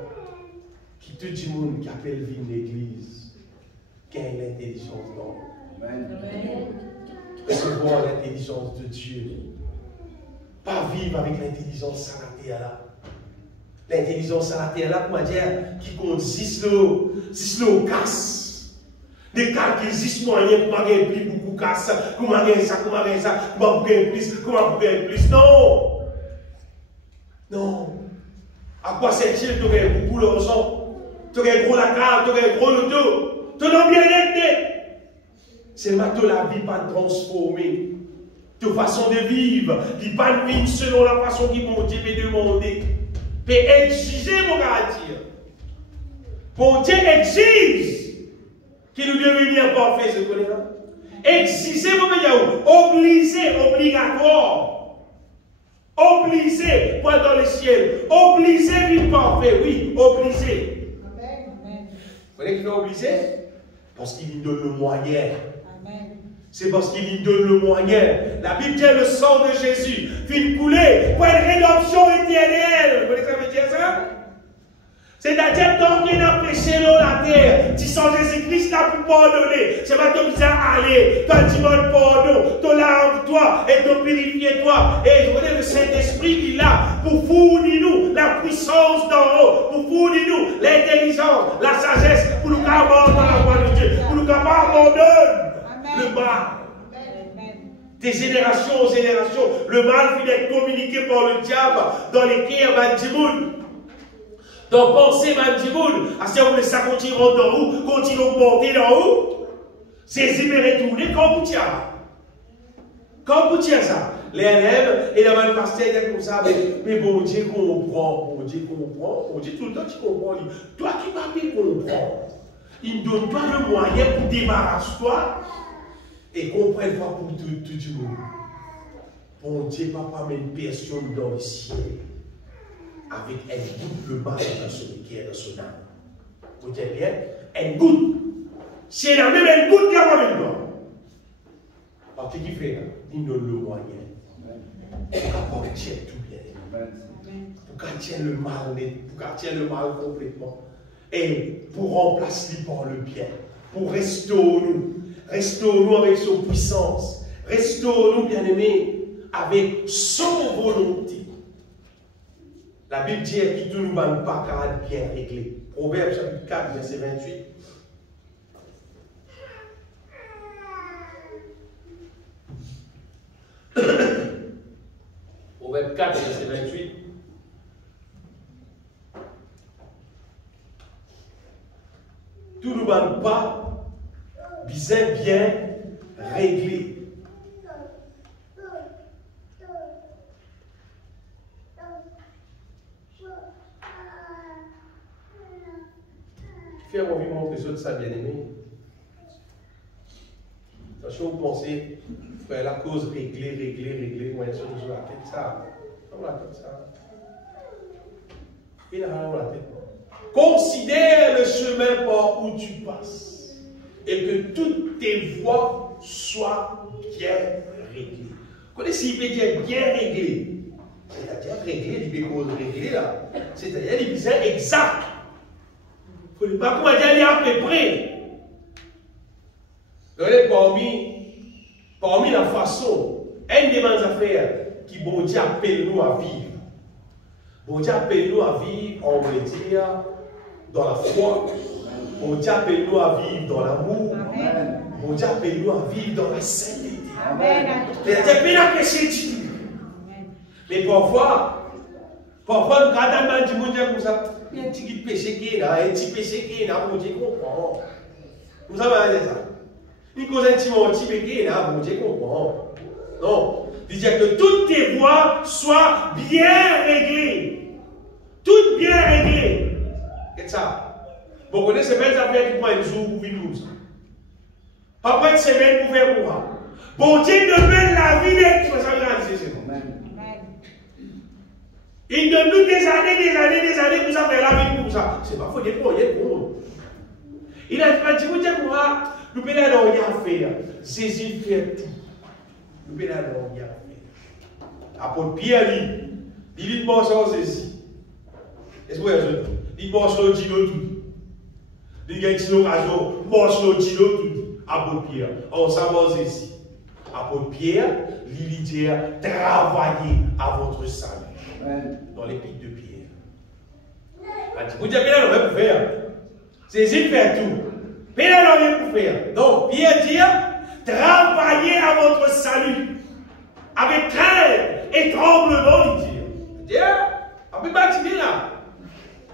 Qui tout le monde qui appelle vie l'église, qui a l'intelligence dans. Amen. Recevoir l'intelligence de Dieu. Pas vivre avec l'intelligence salée là. L'intelligence à la terre là, comment dire, qui compte 6 lots casse. Des cas qui existent moyens pour gagner plus beaucoup casse, comment gagner ça, comment gagner plus, comment gagner plus. Non! Non! À quoi sert-il de gagner beaucoup l'argent? De gagner gros la carte, de gagner gros le dos, de non bien être. C'est maintenant la vie pas transformée. De façon de vivre, qui pas vivre selon la façon qui mon Dieu m'a demandé. Mais exiger, mon gars, dire. Bon Dieu exige qu'il nous devenions parfaits, je connais là. Exiger, mon gars, obliger, obligatoire. Obliger, pour être dans le ciel. Obliger, vivre parfait, oui, obliger. Vous voyez qu'il est obligé? Parce qu'il nous donne le moyen. C'est parce qu'il lui donne le moyen. La Bible dit le sang de Jésus fit couler pour une rédemption éternelle. Vous voyez ce que ça veut dire ça? C'est-à-dire, tant qu'il a péché dans la terre, tu sens Jésus-Christ n'a pu pardonner. C'est pas comme ça, allez, toi tu demandes pardon, toi lave-toi et toi purifie-toi. Et je connais le Saint-Esprit qui est là pour fournir nous la puissance d'en haut, pour fournir nous l'intelligence, la sagesse, pour nous capables dans la voie de Dieu, pour nous capables d'abandonner le mal. Des générations aux générations, le mal finit d'être communiqué par le diable dans les cœurs Mandimoun. Dans pensée Mandimoun, à ce que ça continue dans où, continue à porter dans où, c'est libéré retourner quand vous tiens. Quand vous tiens ça, les élèves et la mal pasteur comme ça, mais bon Dieu comprend, bon Dieu comprend, bon Dieu tout le temps tu comprends. Toi qui m'as pu comprendre, il ne donne pas le moyen pour débarrasser toi. Et comprends une fois pour tout le monde. Bon Dieu, papa, met une personne dans le ciel avec un goutte de mal dans son cœur, dans son âme. Vous dites bien, un goutte. C'est la même goutte qui a pas maintenant. Alors, qu'est-ce qu'il fait là? Il donne le moyen. Pour qu'elle tienne tout bien. Pour qu'elle tienne le mal, pour qu'elle tienne le mal complètement. Et pour remplacer par le bien. Pour restaurer-nous. Restaurer-nous avec son puissance. Restaurer-nous, bien-aimés, avec son volonté. La Bible dit qu'il ne nous banne pas car elle est bien réglée. Proverbe chapitre 4, verset 28. Proverbe 4, verset 28. Tout ne banne pas, bien réglé. Faire envie de montrer ça de ça, bien-aimé. Attention, vous pensez, frère, la cause réglée, moi, sur la tête, ça. Dans la tête, ça. Il a dans la tête. Considère le chemin par où tu passes et que toutes tes voies soient bien réglées. Vous connaissez, il peut dire bien réglé. C'est-à-dire réglé, il peut cause réglé là. C'est-à-dire, il peut dire exact. Il ne faut pas comment dire, il est à peu près. Parmi la façon, une des bonnes affaires qui bon Dieu appelle nous à vivre. Bon Dieu appelle nous à vivre, on va dire, dans la foi. Bon Dieu appelle nous à vivre dans l'amour. Bon Dieu appelle nous à vivre dans la sainteté. C'est-à-dire, il y a que mais parfois, nous regardons du monde comme ça. Il y a un petit péché qui est là, un petit péché qui est là, bon Dieu comprend. Vous savez ça? Il cause un petit péché qui est là, bon Dieu comprend. Non. Il dit que toutes tes voies soient bien réglées. Toutes bien réglées. Qu'est-ce ça? Vous connaissez ces belles affaires qui prennent un jour pour vivre ça. Pas prendre une semaine pour faire pour ça. Bon Dieu demande la vie d'être ça réaliser, c'est bon. Il donne nous des années pour ça faire la vie pour ça. C'est pas faux, il y a pour nous. Il a dit, vous dites moi, nous pouvons aller en faire. Jésus fait tout. Nous pouvons aller en faire. Apôtre Pierre, il dit, bon, ça, Jésus. Est-ce que vous avez dit? Il bon, ça, dit tout. Il y a une occasion, bon, ça, dit tout. Apôtre Pierre, on s'avance ici. Apôtre Pierre, il dit, travaillez à votre salut. Dans l'épître de Pierre. Vous dites, Pierre n'a rien pour faire. Jésus fait tout. Pierre n'a rien pour faire. Donc, Pierre dit, travaillez à votre salut. Avec crainte et tremblement, il dit. On peut pas dire là.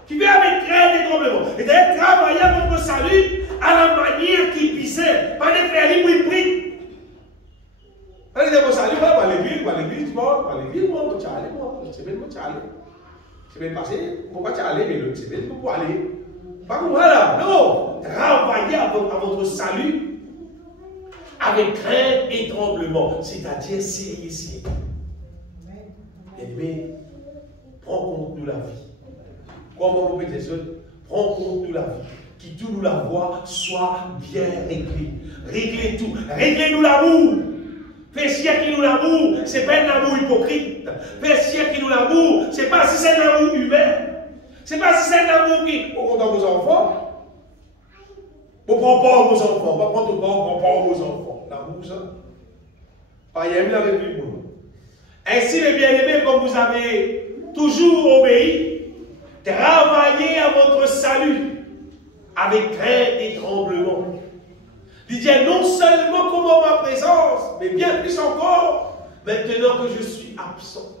Qui fait avec crainte et tremblement. C'est-à-dire, travaillez à votre salut à la manière qu'il puissait. Pas de faire libre et pris. Allez, vous salut, par l'église, moi, vous allez, moi, c'est bien, vous allez. C'est bien passé, pourquoi tu allais, mais c'est bien, vous aller. Pas comme voilà, non, travaillez à votre salut avec crainte et tremblement, c'est-à-dire sérieux. Bien-aimé, prends compte de la vie. Comment on peut dire ça? Prends compte de la vie. Qui tout nous la voie soit bien réglée. Réglez tout. Réglez-nous l'amour. Fais chier qui nous l'amour, ce n'est pas un amour hypocrite. Fais chier qui nous l'amour, ce n'est pas si c'est un amour humain. Ce n'est pas si c'est un amour qui. On prend vos enfants. On ne prend pas vos enfants. On va prendre au corps, on prend pas vos enfants. L'amour, ça. Pas y a la République. Ainsi, les bien-aimés, comme vous avez toujours obéi, travaillez à votre salut avec crainte et tremblement. Il dit non seulement comme en ma présence, mais bien plus encore, maintenant que je suis absent.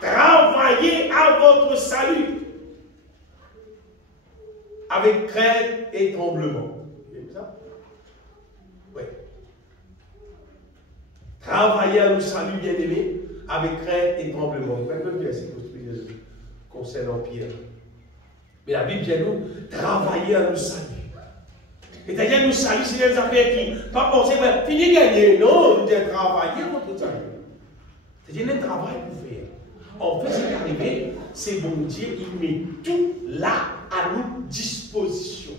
Travaillez à votre salut avec crainte et tremblement. Vous voyez ça? Oui. Travaillez à nos saluts, bien-aimés, avec crainte et tremblement. Il y a un verset concernant Pierre. Mais la Bible dit nous, travaillez à nos saluts. C'est-à-dire, nous saluons, c'est des affaires qui, pas penser, fini gagner, non, de travailler votre salut. C'est-à-dire, le travail pour faire. En fait, c'est arrivé, c'est bon Dieu, il met tout là à notre disposition.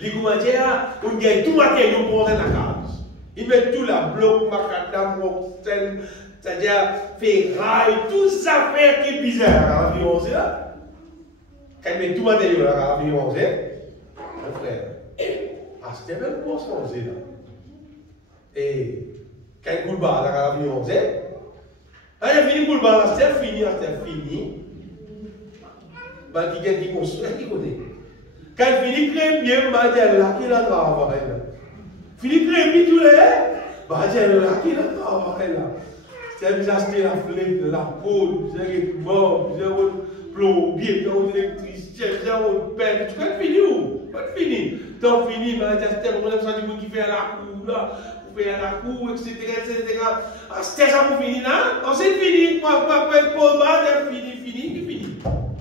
Les commentaires, on gagne tout matériel pour dans la case. Ils mettent tout là, bloc, macadam, roxen, c'est-à-dire ferraille, tout ça fait qui est bizarre. C'est là. Quand ils mettent tout matériel là, mon frère, c'était même pour ce qu'on faisait là. Et quand il coule bas, la on faisait. Quand il a fini pour le bas, c'était fini. Bah, qui construit, qui connaît. Quand il finit créer bien, bah, il là qui l'a travaillé là. Fini créer bien tout les, bah, il là qui l'a travaillé là. C'est déjà acheté la flèche, la poudre, j'ai mort, j'ai plombier, j'ai électricien, j'ai pelle. Tu peux finir où? Pas fini. Tant fini, bah, j'ai on a besoin de qui fait la cour là, pour faire la cour, etc. Ah, c'était ça pour finir là? On s'est fini, moi, pour bas, j'ai fini.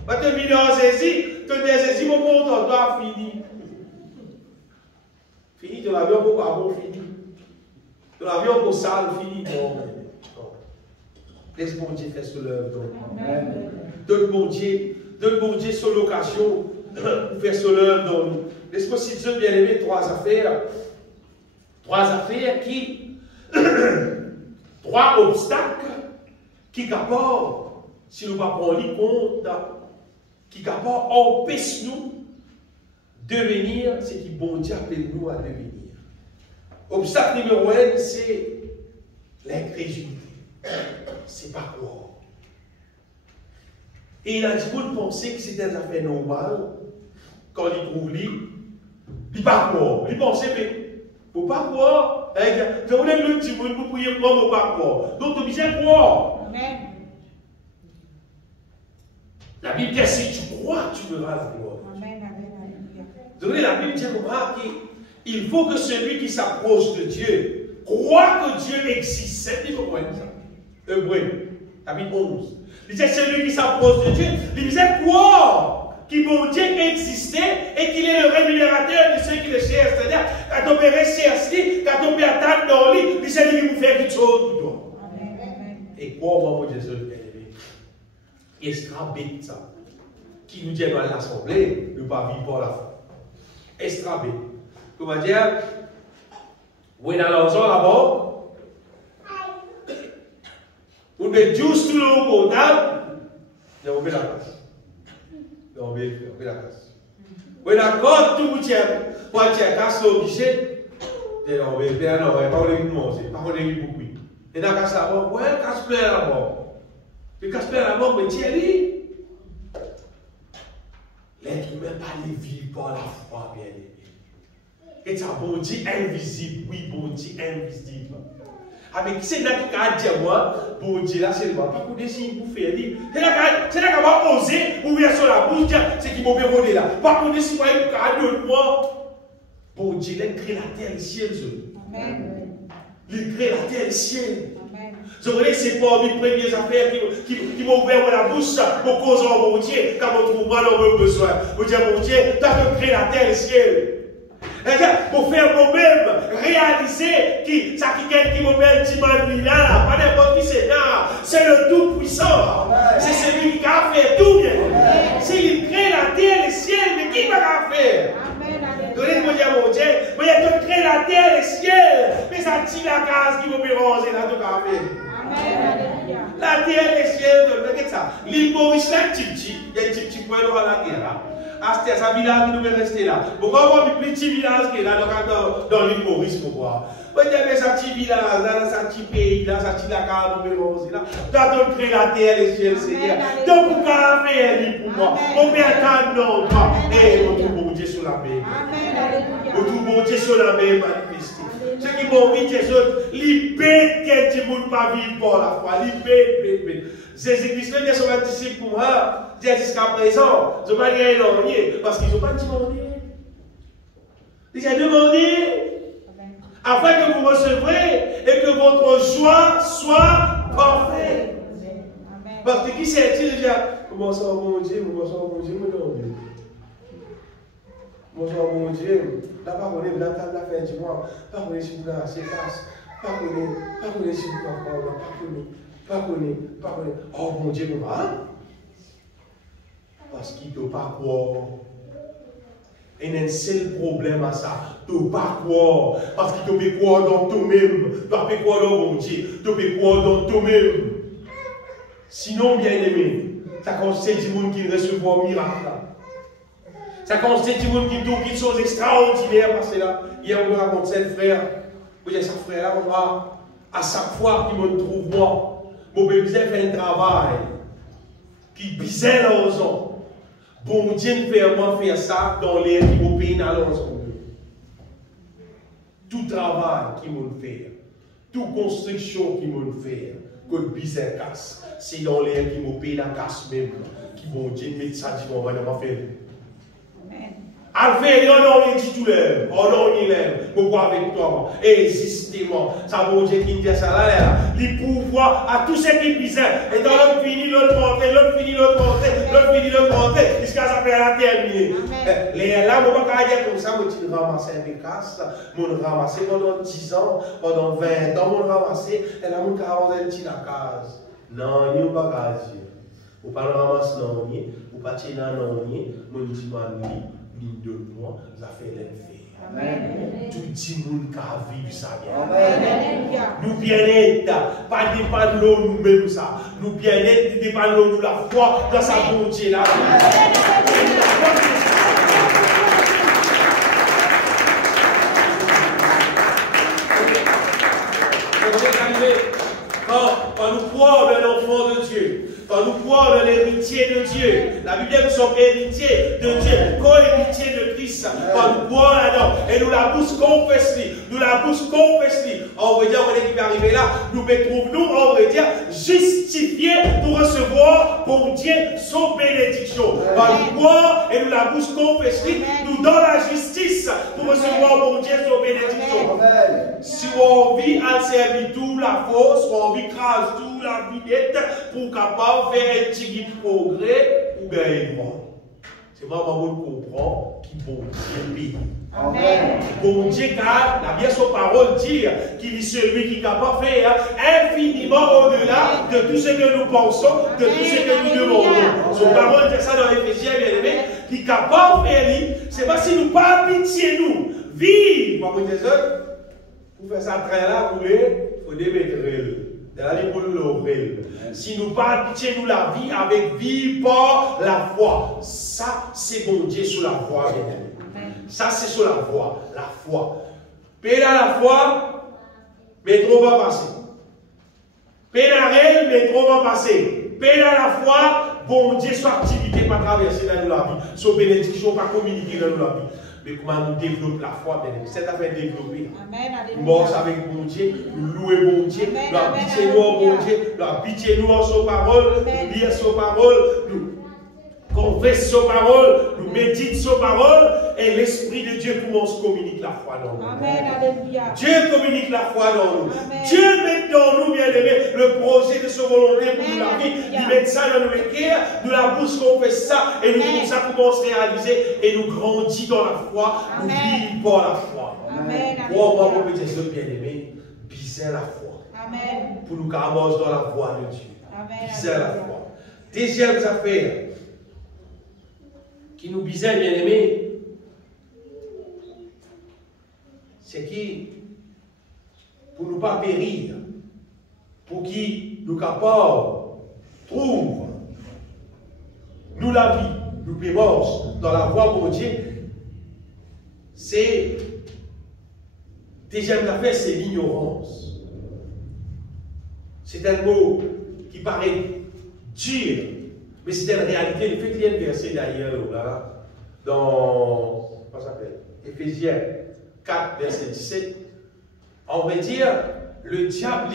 Quand tu viens en saisie, tu te saisis, mon bon, tu dois finir. Fini, tu l'avion pour pas bon, fini. Tu l'avion pour sale, fini. Non. Laisse bon Dieu faire sur l'œuvre. Donne bon Dieu sur l'occasion pour faire sur l'œuvre dans nous. Laisse-moi, si Dieu bien aimé, trois affaires qui. Trois obstacles qui capable, si nous ne prenons pas compte, qui capable empêche nous de devenir ce qui bon Dieu appelle nous à devenir. Obstacle numéro 1, c'est l'incrédulité. C'est pas quoi. Et il a dit pour penser que c'était une affaire normale quand il trouve lui, il pas quoi. Il pensait mais faut pas croire. Je voulais le dire pour prier pour moi, pas croire. Donc tu es obligé de croire. Amen. La Bible dit si tu crois, tu verras la gloire. Amen. Donc la Bible dit qu'il faut que celui qui s'approche de Dieu croit que Dieu existe. C'est dit comment ça? Hébreu, chapitre 11. Il dit celui qui s'approche de Dieu, il disait croire qu'il bon Dieu existait et qu'il est le rémunérateur de ceux qui le cherchent. C'est-à-dire, quand on peut rechercher, quand on peut attendre dans lui, il sait qu'il vous fait quelque chose pour toi. Et croire-moi, mon Dieu, c'est le et Estrabé, ça, qui nous dit dans l'assemblée, ne pas vivre par la foi. Estrabé. Comment dire? Vous êtes dans l'argent là-bas, vous mettez juste tout le monde comptable, et on met la place. On met la place. Vous êtes d'accord, tout le monde pour être casse obligé, et on met bien, non, pas on est manger, pas on est beaucoup. Et dans la casse là-bas, ouais, casse plein là-bas. Le Casper la mort, mais Thierry, l'être humain pas les vivre par la foi, bien aimé. Et ça, bon Dieu invisible, oui, bon Dieu invisible. Avec qui c'est là qui a dit moi, bon Dieu là, c'est moi, pas qu'on décide pour faire dire. C'est là qu'on va oser ouvrir sur la bouche, c'est qui m'a fait là. Pas qu'on décide pour faire de moi. Bon Dieu, il crée la terre et le ciel. Amen. Il crée la terre et le ciel. Je voulais c'est pas mes premières affaires qui m'ont ouvert la bouche pour causer mon Dieu, quand on trouve mal, on a besoin. Vous dire, mon Dieu, tu as créé la terre et le ciel. Pour faire moi-même réaliser qui m'opère dimanche là, pas n'importe qui c'est là, c'est le Tout-Puissant. C'est celui qui a fait tout bien. S'il crée la terre et le ciel, mais qui va la faire? Donnez-moi dire, mon Dieu, mais il a créé la terre et le ciel, mais ça tire la case qui m'opère ranger dans tout café. La terre et le ciel, regarde ça. L'île Maurice, là, il y a un petit point dans la terre là. C'est un village qui devait rester là. Pourquoi on voit un petit village qui est là dans l'île Maurice, pourquoi? Il y avait un petit village là, un petit pays là, un petit Dakar, là. Quand on crée la terre et le ciel, Seigneur. Donc, pour qu'à faire pour moi, on met un non, et on trouve mon Dieu sur la main. On trouve mon Dieu sur la main manifesté. Ceux qui vont vivre, c'est eux, les bêtes qui ne vont pas vivre par la foi, les bêtes. Jésus-Christ, les sont un disciple pour moi, jusqu'à présent, ils n'ont pas rien demandé, parce qu'ils n'ont pas demandé. Ils ont demandé, afin que vous recevrez et que votre joie soit parfaite. Parce que qui sait-il déjà, comment ça, mon Dieu, mon Dieu, bonsoir mon Dieu, là pas qu'on est la table la fin du mois, pas qu'on est sur la séquence, pas qu'on est sur la pas qu'on est, oh mon Dieu, mon parce qu'il ne peut pas croire. Et il y a un seul problème à ça. Tu ne peux pas croire. Parce que tu peux croire dans toi-même. Tu peux croire dans mon Dieu. Tu peux croire dans toi-même. Sinon, bien aimé, ça consiste du monde qui recevoir un miracle. Ça consiste du monde qui trouve quelque chose d'extraordinaire. Parce que là, hier, on me raconte un frère. Vous voyez, ce frère-là, on va à chaque fois qu'il me trouve moi, mon bébé fait un travail qui bisait l'argent. Bon Dieu ne fait moi faire ça dans l'air qui me paye dans l'argent. Tout travail qui me fait, toute construction qui me fait, que le bisait casse, c'est dans l'air qui me paye la casse même, qui bon Dieu met ça dit on va faire. Alfred, on a dit tout l'air, on a dit l'air, pourquoi avec toi, existément, ça bon Dieu qui me dit ça là, les pouvoirs à tous ceux qui pisent, et dans l'autre fini, l'autre monté, l'autre fini, l'autre monté, l'autre fini, l'autre monté, jusqu'à ça fait la terminer. Les là, on va pas dire comme ça, moi tu ramasses un pécasse, on ramasse pendant 10 ans, pendant 20 ans, on ramasse, et là on ramasse un petit la case. Non, il n'y a pas case. On ne pas ramasser non, on ne pas tirer non, on dit ligne de moi, ça fait l'enfer. Tout le monde qui a vécu ça bien. Nous bien-être, pas dépendre de nous-mêmes ça. Nous bien-être, dépendre de la foi dans sa bonté là. Quand nous croyons dans l'enfant de Dieu, quand nous croyons dans l'héritier de Dieu, la Bible dit que nous sommes héritiers de Dieu, co-héritiers de Christ. Quand nous croyons là-dedans, et nous la bouche confesse, nous la bouche confesse, on va dire, on est arrivé là, nous retrouvons-nous, on va dire, justifiés pour recevoir pour Dieu son bénédiction. Quand nous croyons et nous la bouche confesse, nous donnons la justice pour recevoir pour Dieu son bénédiction. Si on vit à servir tout la force, on vit crase tout la vidette pour capable faire un petit progrès ou gagner droit. C'est vraiment bon comprendre qui bon Dieu pays. Amen. Bon Dieu, car la bien son parole dit qu'il est celui qui est capable de faire infiniment au-delà de tout ce que nous pensons, de tout ce que nous demandons. Son parole dit ça dans Éphésiens, bien aimé, qui est capable de faire, c'est pas si nous pas pitié nous, vivre, pour faire ça très là, vous voulez, il faut démettre. Si nous pas pitié nous la vie avec vie par la foi. Ça, c'est bon Dieu sur la foi, bien aimé. Ça, c'est sur la foi. La foi. Paix à la foi, mais trop va passer. Paix à elle, mais trop va passer. Paix à la foi, bon Dieu, soit activité pas traverser dans nous la vie. Soit bénédiction, pas communiquer dans nous la vie. Mais comment nous développer la foi, bien aimé. C'est à faire développer. Nous marchons avec bon Dieu, nous louons bon Dieu, nous habitons nous en bon Dieu, nous habitons nous en son parole, nous lisons son parole, nous confessons son parole, nous méditons son parole, et l'Esprit de Dieu commence à communiquer la foi dans nous. Amen. Dieu communique la foi dans nous. Amen. Dieu met dans nous, bien aimé, le projet de sa volonté pour nous la vie. Il met ça dans nos cœurs, nous la bouche qu'on fait ça, et nous tout ça commence à réaliser, et nous grandissons dans la foi, nous vivons par la foi. Amen. Moi, mon petit Dieu bien-aimé, bizarre la foi. Amen. Pour nous avancer dans la voie de Dieu. Bizarre la foi. Deuxième affaire, qui nous bizarre bien-aimé, c'est qui, pour ne pas périr, pour qui nous capables, trouve, nous la vie, nous pémons dans la voie pour Dieu, c'est, deuxième affaire, c'est l'ignorance. C'est un mot qui paraît dur, mais c'est une réalité. Le fait qu'il y ait un verset d'ailleurs, là, dans, comment ça s'appelle, Éphésiens 4, verset 17, on va dire, le diable,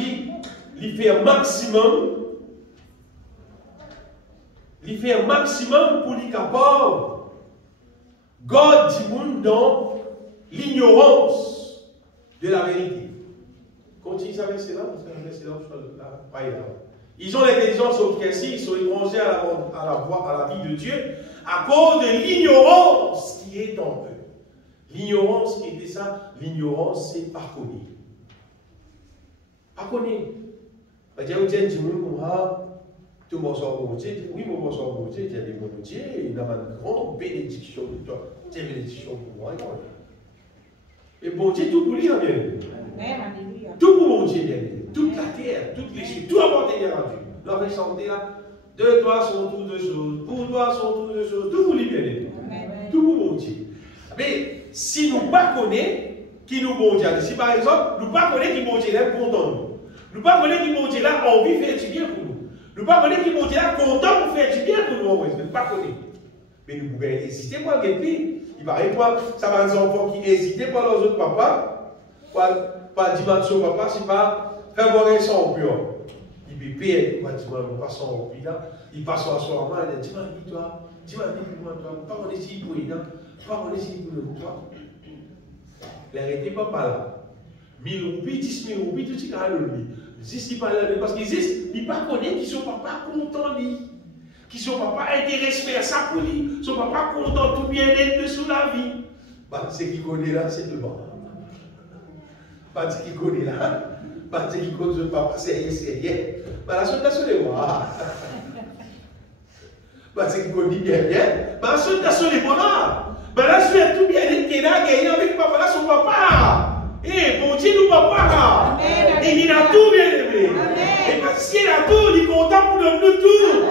il fait un maximum, pour lui capable, God dit monde dans l'ignorance de la vérité. Continue ça, verset là, parce que le verset là, pas là. Ils ont l'intelligence au Christ, ils sont étrangers à la vie de Dieu, à cause de l'ignorance qui est en eux. L'ignorance qui était ça, l'ignorance c'est pas connaître. Pas connaître. Bah, dire au Dieu du monde, Tout le monde sort bon Dieu, oui, mon sort bon Dieu, tu as des bons Dieu, il a une grande bénédiction de toi. Tu as une bénédiction pour moi. Et bon Dieu, tout pour lui, bien aimé. Tout pour mon Dieu, bien aimé. Toute la terre, toutes les choses, tout apporté à Dieu. Là, avec santé, là, de toi sont toutes de choses, pour toi sont toutes de choses, tout pour lui, bien aimé. Tout pour mon Dieu. Mais si nous ne connaissons pas qui nous bon Dieu, si par exemple, nous ne connaissons pas qui bon Dieu est content nous, nous ne connaissons pas qui bon Dieu a envie de faire du bien pour nous, nous ne connaissons pas qui bon Dieu est content pour faire du bien pour nous, nous ne connaissons pas. Mais nous pouvons hésiter pour le pays. Il paraît quoi, ça va des enfants qui hésitent pour leurs autres papas, pas dimension papa, c'est pas faire voir un sang pur. Il peut payer, il va dire, on passe en pays là, il passe en soir, il dit, dis-moi, toi, pas on est si pour lui, pas on est si pour nous, toi. L'arrêtez papa là. 1000 roupies, 10 000 roupies, tout ce qui est là, il pas là, parce qu'ils disent, il ne pas connaît qui sont papa content lui. Qui sont papa intéressés à ça pour lui. Son papa content tout bien être sous la vie. Bah, ce qu'il connaît là, c'est devant. Bah, ce qu'il connaît là, bah, ce qu'il connaît papa, c'est rien. Bah, la chose de les voir. Bah, ce qu'il connaît bien. Bah, la chose de les voir. Bah, la chose de tout bien être qui est là, gagné avec papa, là, son papa. Eh, bon Dieu, nous papa. Et il a tout bien aimé. Et parce que s'il a tout, il est content pour nous tout.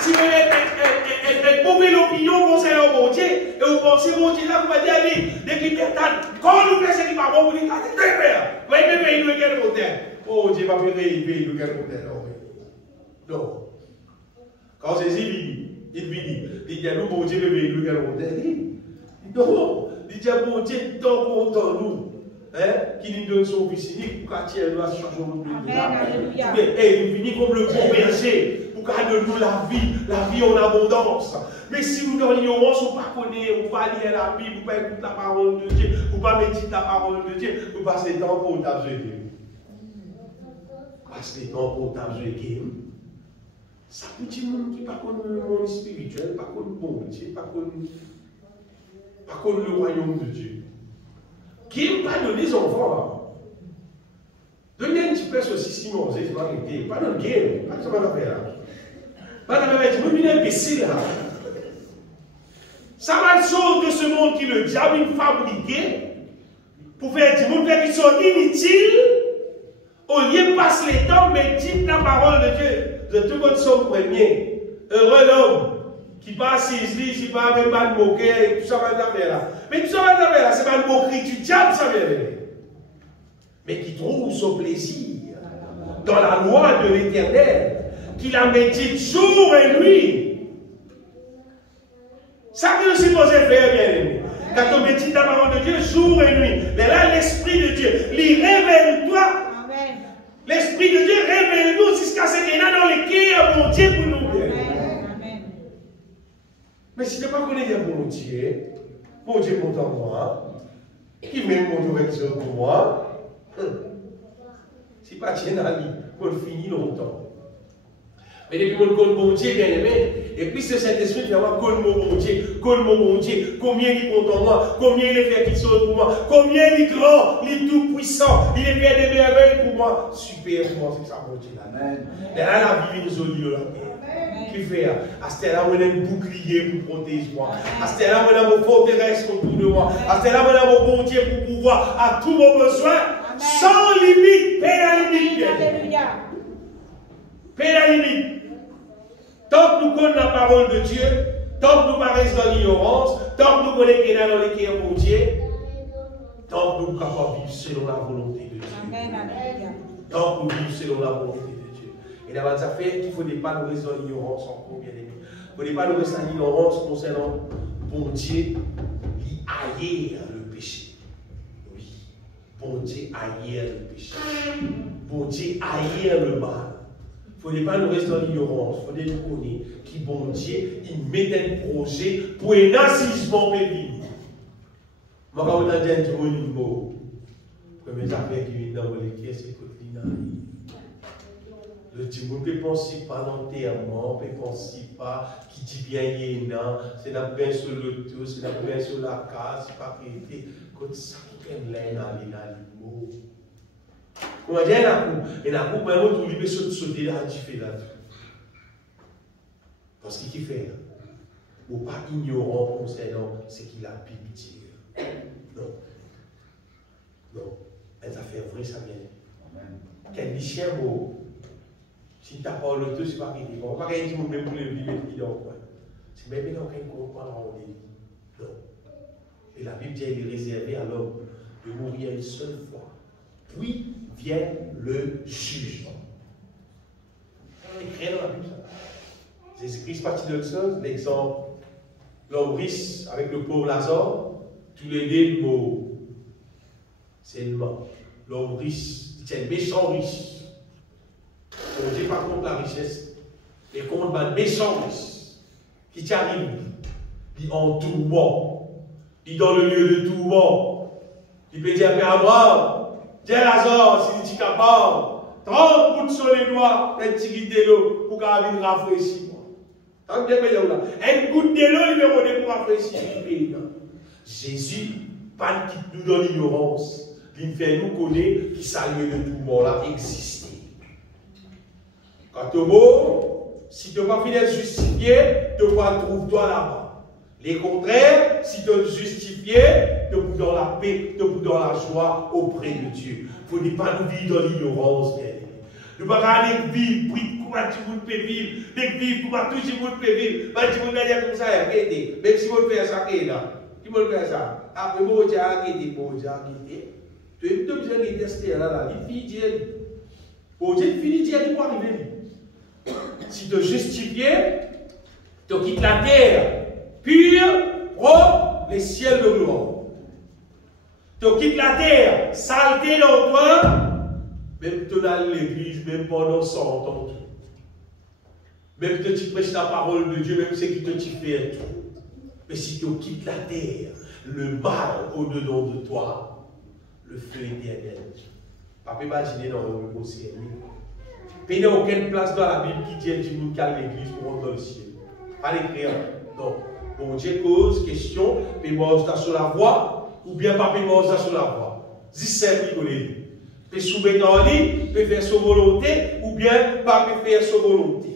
Si vous avez mauvais l'opinion concernant mon Dieu, et vous pensez mon Dieu là, vous allez dire, allez, dès qu'il est quand nous faisons ce qui va bon, vous dites, allez, frère, vous allez payer nous quel hôtel. Oh Dieu va payer nous quel hôtel. Non. Quand c'est si, il dit, nous, mon Dieu, payer nous quel hôtel. Non. Il dit, mon Dieu, tant content nous. Qui nous donne son fils unique pour qu'elle nous assure de là. Et il finit comme le bon berger pour qu'elle donne nous la vie en abondance. Mais si nous dans l'ignorance, on ne pas connaître, on ne pas lire la Bible, on ne pas écouter la parole de Dieu, on ne pas méditer la parole de Dieu, on passe le temps pour t'abjurer. Passe le temps pour t'abjurer. Ça petit monde qui ne pas connaît le monde spirituel, pas connaît le bon Dieu, pas connaît le royaume de Dieu. Qui n'aime pas donner les enfants. Donnez un petit peu sur Simon, c'est pas arrêté. Pas dans le game, pas de ça, pas faire. Pas dans le game, je me viens imbécile là. Ça va être chose de ce monde qui le diable a fabriqué pour faire du monde qui sont inutiles. Au lieu de passer les temps, mais dites la parole de Dieu. De tout votre son premier. Heureux l'homme qui passe ici, qui parle avec mal moquer, tout ça va être affaire là. Mais tout ça va être affaire là, c'est pas une moquerie du diable, ça vient. Mais qui trouve son plaisir dans la loi de l'Éternel, qui la médite jour et nuit. Ça que nous supposons faire, bien aimé. Quand on médite la parole de Dieu jour et nuit. Mais là, l'Esprit de Dieu, il révèle-toi. L'Esprit de Dieu révèle-nous jusqu'à ce qu'il y en a dans les cœurs, mon Dieu, pour nous. Mais si tu n'as pas connu mon Dieu content moi, qui m'aime mon direction pour moi, si pas tu es dans la vie, on finit longtemps. Mais depuis qu'on connaît mon Dieu, bien aimé, et puis ce Saint-Esprit vient voir, connaît mon Dieu, combien il est content moi, combien il est fait quelque chose pour moi, combien il est grand, il est tout puissant, il est fait des merveilles pour moi. Super pour moi, c'est ça mon Dieu. Amen. Et là, la vie est jolie, là. Qui fait à ce là, on a un bouclier pour protéger moi. À ce là, on a mon forteresse autour de moi. À ce là, on a mon bon Dieu pour pouvoir à tous vos besoins, sans limite, paix la limite. Paix la limite. Tant que nous connaissons la parole de Dieu, tant que nous paraissons dans l'ignorance, tant que nous connaissons qu'il y a dans les cœurs pour Dieu, tant que nous sommes capables de vivre selon la volonté de Dieu. Tant que nous vivons selon la volonté de Dieu. Et dans les affaires, il ne faut pas nous rester dans l'ignorance encore, bien aimé. Il ne faut pas nous rester dans l'ignorance concernant bon Dieu, qui haïr le péché. Oui. Bon Dieu haïr le péché. Bon Dieu haïr le mal. Il ne faut pas nous rester dans l'ignorance. Il faut nous connaître qui bon Dieu, il met un projet pour un assisement béni. Moi, quand on a dit un mot, première affaire qui vient dans le cœur, c'est que l'inaïe. Le Timoun peut penser pas l'enterrement, peut penser pas qui dit bien yéna, c'est la bien sur le tout, c'est la bien sur la case, c'est pas créé. Quand ça qui est là, il a l'immo. Comment dire, il a coupé un autre, il peut sauter là, il fait là. Parce qu'il fait, ou pas ignorant concernant ce qu'il a pu dire. Non. Non. Les affaires vraies, ça vient. Quel chien mot. Si tu as pas le tout, c'est pas qu'il dit. On va pas dire même pour les vivre qui dans quoi. C'est même dans quel comprend on dit. Non. Et la Bible dit qu'il est réservé à l'homme de mourir une seule fois. Puis vient le jugement. Écrit dans la Bible ça. Jésus-Christ partie de ça, l'exemple, l'homme riche avec le pauvre Lazare, tous les deux le mot. C'est le mot. L'homme riche, c'est le méchant riche. On ne dit pas contre la richesse, mais contre le méchant riche qui t'arrive, il en tourment, il dans le lieu de tourment. Il peut dire, Père Abraham, tiens Lazare, si tu es capable, 30 coups sur les doigts, un petit guide de l'eau pour qu'il vienne rafraîchir. Un goutte de l'eau, il me redonne pour rafraîchir. Jésus, pas quitte nous dans l'ignorance, il fait nous connaître qui ça lieu de tourment là existait. Quand tu es beau, si tu n'as pas fini de justifier, tu vas trouver-toi là-bas. Les contraires, si tu es justifié, tu es dans la paix, tu es dans la joie auprès de Dieu. Il ne faut pas nous vivre dans l'ignorance. Ne pas aller vivre, comment tu peux vivre, comment tout le monde peut vivre. Tu peux dire comme ça, arrêtez. Même si vous faites ça, qui peut faire ça? Après, vous avez arrêté, tu es besoin de tester là, il finit Dieu. Pour Dieu, il finit Dieu, il va arriver. Si tu es justifié, tu quittes la terre pure, propre, les ciels de gloire. Tu quittes la terre, saleté dans toi, même tu as l'église, même pendant 100 ans. Même que tu prêches la parole de Dieu, même ce qui te fait tout. Mais si tu quittes la terre, le mal au-dedans de toi, le feu éternel. Papa, imaginez dans le conseil. Il n'y a aucune place dans la Bible qui dit que nous calme l'église pour rentrer dans le ciel. Pas l'écrire. Non. Bon Dieu cause, question, mais moi je sur la voie, ou bien pas moi je sur la voie. Si c'est lui, peut soumettre en ligne, peut faire sa volonté, ou bien pas peut faire sa volonté.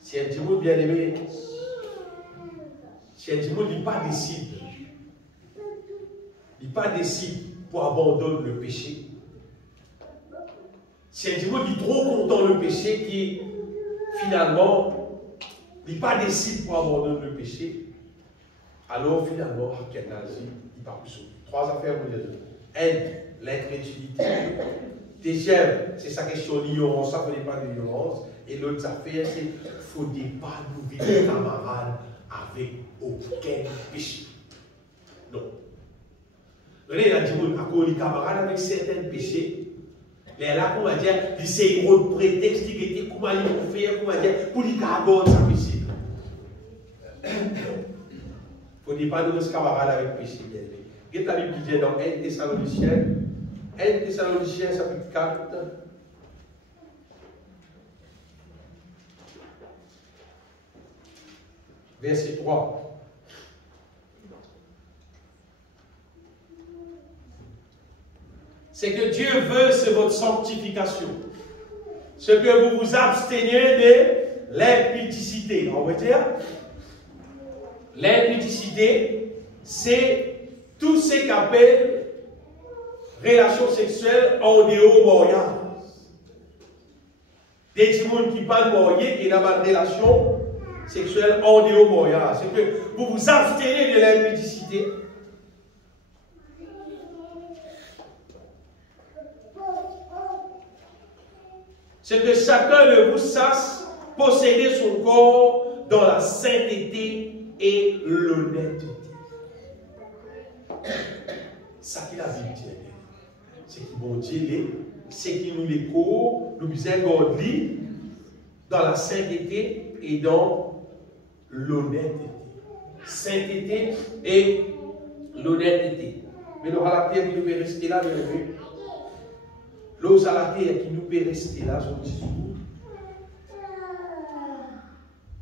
Si un petit mot bien aimé, si un petit mot n'est pas décide, il n'est pas décide pour abandonner le péché. Si un petit mot est trop content le péché qui finalement n'est pas décide pour abandonner le péché, alors finalement, il ne part plus. 3 affaires pour dire. Aide, l'incrédulité. Deuxième, c'est sa question d'ignorance, ça ne faut pas d'ignorance. Et l'autre affaire, c'est qu'il ne faut pas nous vivre camarades avec aucun péché. Non. Regardez, il a dit, à cause des camarades avec certains péchés, mais là, on va dire, c'est un autre prétexte qui était, comment ils vont faire, comment dire, pour les camarades avec péché. Il ne faut pas nous camarades avec péché. Regardez la Bible qui dit dans 1 Thessaloniciens, chapitre 4. Verset 3. C'est que Dieu veut, c'est votre sanctification. Ce que vous vous absteniez de l'impudicité. On va dire, l'impudicité, c'est tout ce qu'on appelle relation sexuelle en dehors mariage. Des gens qui parlent mariés, qui n'ont pas de relation sexuelle en dehors mariage. C'est que vous vous abstenez de l'impudicité. C'est que chacun de vous sache posséder son corps dans la sainteté et l'honnêteté. Ça qui la Bible dit. C'est qui bon Dieu, c'est qui nous les cours, nous miséricordieux dans la sainteté et dans l'honnêteté. Sainteté et l'honnêteté. Mais l'eau à la terre qui nous peut rester là, bien aimé. L'eau à la terre qui nous peut rester là, son petit jour.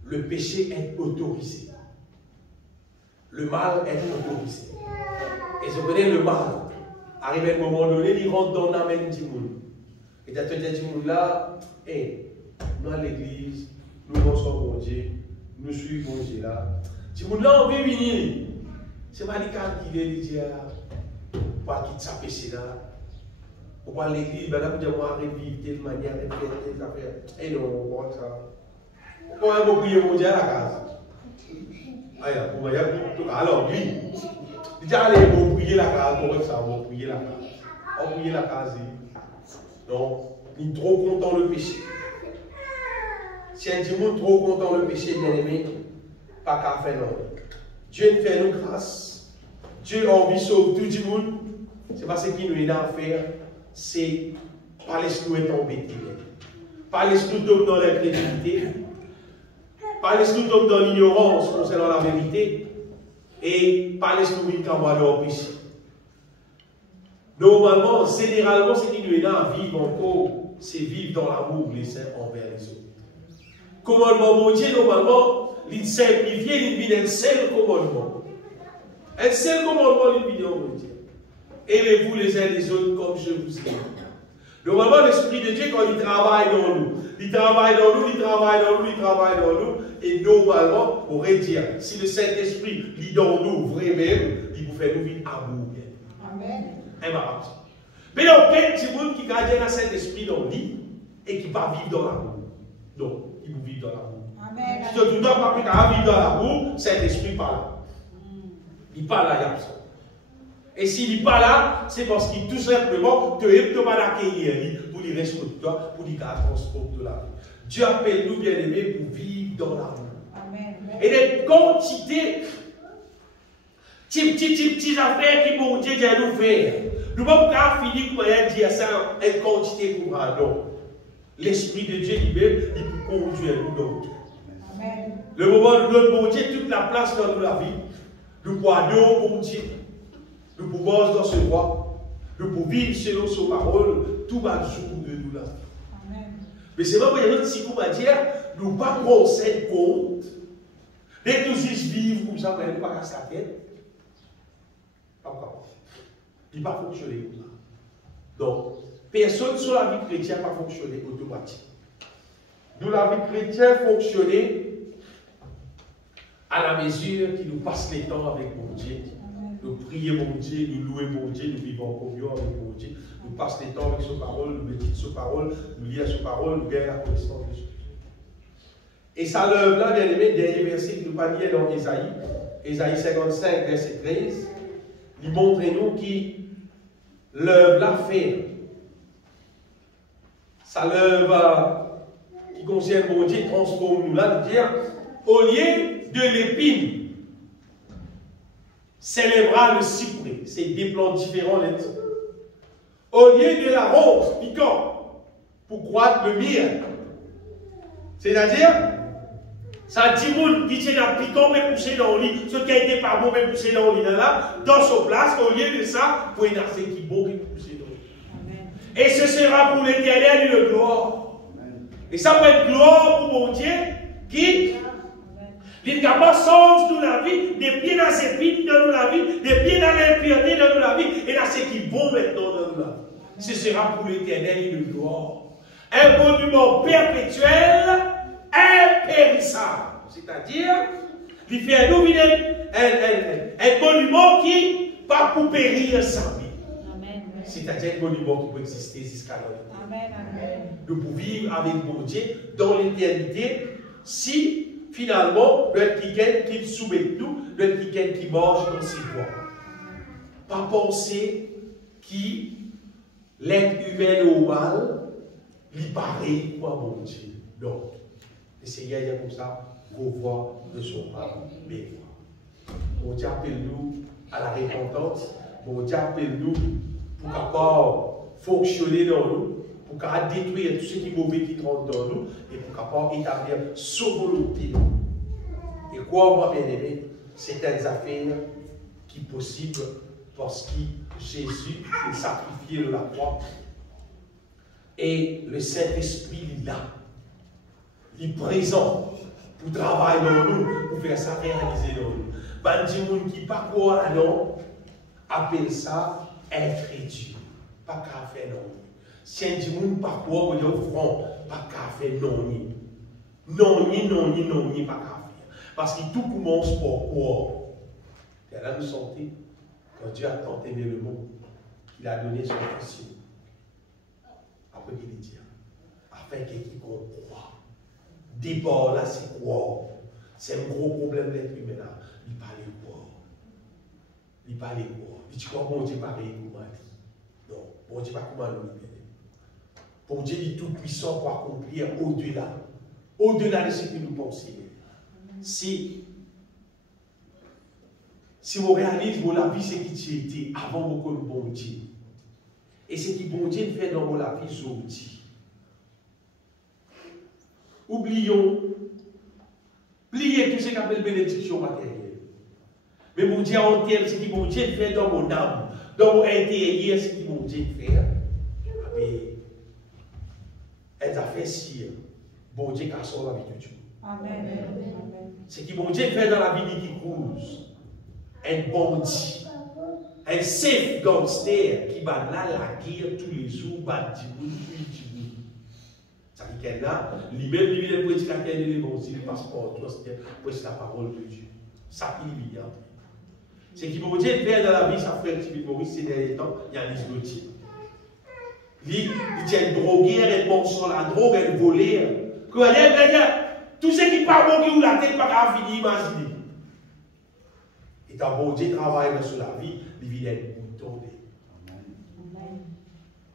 Le péché est autorisé. Le mal est autorisé. Et je connais le mal. Arrivé à un moment donné, il rentre dans l'âme du monde. Et tu as dit là, nous à l'église, nous recevons bon Dieu, nous suivons bon Dieu là. Du monde là, on veut venir. C'est pas les cas qui les dit, pas quitter sa péché là. On va à l'église, ben là, vous dites, on va revivre telle manière, telle affaire. Et non, on va ça. On va prier mon Dieu à la case. Alors, lui, il dit, allez, on va prier la case, on va ça, on va prier la case. On va prier la case. Donc, il est trop content le péché. Si un monde trop content le péché, bien aimé, pas qu'à faire non. Dieu nous fait nous grâce. Dieu a envie de sauver tout le monde. C'est pas ce qui nous aide à faire. C'est pas laisser-nous être embêtés. Pas laisser-nous tomber dans l'incrédulité. Pas laisser-nous tomber dans l'ignorance concernant la vérité. Et pas laisser-nous vivre comme dans le péché. Normalement, généralement, ce qui nous aide à vivre encore, c'est vivre dans l'amour les uns envers les autres. Commandement mon Dieu, normalement, il simplifie, il vit un seul commandement. Un seul commandement, il vit mon Dieu. Aimez-vous les uns les autres comme je vous aime. Normalement, l'Esprit de Dieu, quand il travaille dans nous, il travaille dans nous, il travaille dans nous, il travaille dans nous, et normalement, on pourrait dire, si le Saint-Esprit lit dans nous vraiment, il vous fait nous vivre amour. Amen. Mais il y a aucun petit monde qui garde un Saint-Esprit dans lui et qui va vivre dans l'amour. Non, il vous vit dans l'amour. Amen. Si tu ne dois pas vivre dans l'amour, Saint-Esprit pas là. Il n'est pas là, il y a ça. Et s'il n'est pas là, c'est parce qu'il tout simplement te aime de mal accueillir pour lui rester de toi, pour lui transporter de la vie. Dieu appelle nous bien-aimés pour vivre dans l'amour. Et des quantités, petites affaires qui vont Dieu nous faire. Nous ne pouvons pas finir par dire ça, une quantité pour un non. L'Esprit de Dieu lui-même, il peut conduire nous dans tout. Le moment où nous donnons bon Dieu toute la place dans la vie, nous pouvons adore bon Dieu. Nous pouvons recevoir, nous pouvons vivre selon sa parole, tout va jour de nous là. Mais c'est vrai qu'il y a d'autres psychos à dire, nous ne pas prendre compte, dès que nous vivons comme ça, mais nous ne pas casser la tête. Pas encore. Il n'a pas fonctionné comme ça. Donc, personne sur la vie chrétienne n'a pas fonctionné automatiquement. Nous, la vie chrétienne fonctionnait à la mesure qu'il nous passe les temps avec mon Dieu. Nous prions mon Dieu, nous louons mon Dieu, nous vivons en communion avec mon Dieu, nous passons des temps avec sa parole, nous méditons sa parole, nous lisons sa parole, nous gagnons la connaissance de Jésus. Et ça l'œuvre là, bien aimé, dernier verset que nous pas lire dans Ésaïe, Ésaïe 55, verset 13, il montre nous qui l'œuvre là fait. Ça l'œuvre qui concerne mon Dieu, transforme nous là, de dire, au lieu de l'épine, célébrera le cyprès. C'est des plants différents. Au lieu de la rose piquant, pour croître le myrrhe. C'est-à-dire, ça dit moun qui tient un piquant, mais poussé dans le lit. Ce qui a été pas bon, mais poussé dans le lit là, dans son place, au lieu de ça, pour une assez qui bon, mais poussé dans le lit. Et ce sera pour l'Éternel une gloire. Et ça peut être gloire pour mon Dieu qui. Il n'y a pas sens dans la vie, des pieds dans ses épines dans la vie, des pieds dans l'impureté dans la vie, et dans ce qui vont maintenant dans la vie. Ce sera pour l'Éternel une gloire. Un monument perpétuel, impérissable. C'est-à-dire, il fait un monument qui pas pour périr sans vie. C'est-à-dire un monument qui peut exister jusqu'à l'heure. Nous pouvons vivre avec mon Dieu dans l'éternité si finalement, le quelqu'un qui soumet nous, le quelqu'un qui marche dans ses voies. Pas penser qui l'être humain au mal, lui paraît quoi mon Dieu. Non. Le Seigneur est comme ça, vos voix ne sont pas mes voix. Mon Dieu appelle-nous à la repentance. Mon Dieu appelle-nous pour capable fonctionner dans nous, pour capable détruire tout ce qui est mauvais qui rentre dans nous, et pour capable établir sa volonté. Et quoi, moi, bien aimé, c'est une affaire qui est possible parce qu'il Jésus est sacrifié de la croix. Et le Saint-Esprit, il est là. Il est présent pour travailler dans nous, pour faire ça réaliser dans nous. Les gens qui ne pas quoi, non, appellent ça être Dieu. Pas qu'à faire non. Si un gens qui ne pas quoi, on dit front, pas qu'à faire non. Non, pas qu'à faire. Parce que tout commence par quoi? Et là, nous sentons, quand Dieu a tant aimé le monde, il a donné son Fils. Après, il dit, afin que quiconque croit. D'abord, là, c'est croire. C'est un gros problème d'être humain là. Il parle croire. Il parle croire. Il dit, bon Dieu, pareil, comment dit. Non, bon Dieu, pas comment nous libérer. Bon Dieu est tout puissant pour accomplir au-delà. Au-delà de ce que nous pensons. Si vous réalisez que la vie, c'est qui tu étais avant beaucoup de bon Dieu. Et ce qui bon Dieu fait dans la vie aujourd'hui. Oublions tout ce qu'on appelle bénédiction matérielle. Mais mon Dieu en termes, ce qui bon Dieu fait dans mon âme, dans mon intérieur, ce qui bon Dieu fait, elle a fait si bon Dieu a sauvé la vie de Dieu. Amen. Ce qui bon Dieu fait dans la vie qui cause, un bandit, un safe gangster qui va là la guerre tous les jours, va dire ça veut dire là, lui-même, il est prédicateur de l'évangile, parce que c'est la parole de Dieu. Ça, il y a. Ce qui veut dire faire dans la vie, ça frère Philippe Maurice, ces derniers temps, il y a des outils. Il tient une drogueur, elle pense sur la drogue, elle voleur. Tout ce qui parle bon, qui ou la tête, pas qu'à finir, imaginer. Et quand bon Dieu travaille sur la vie, il vient être tombé.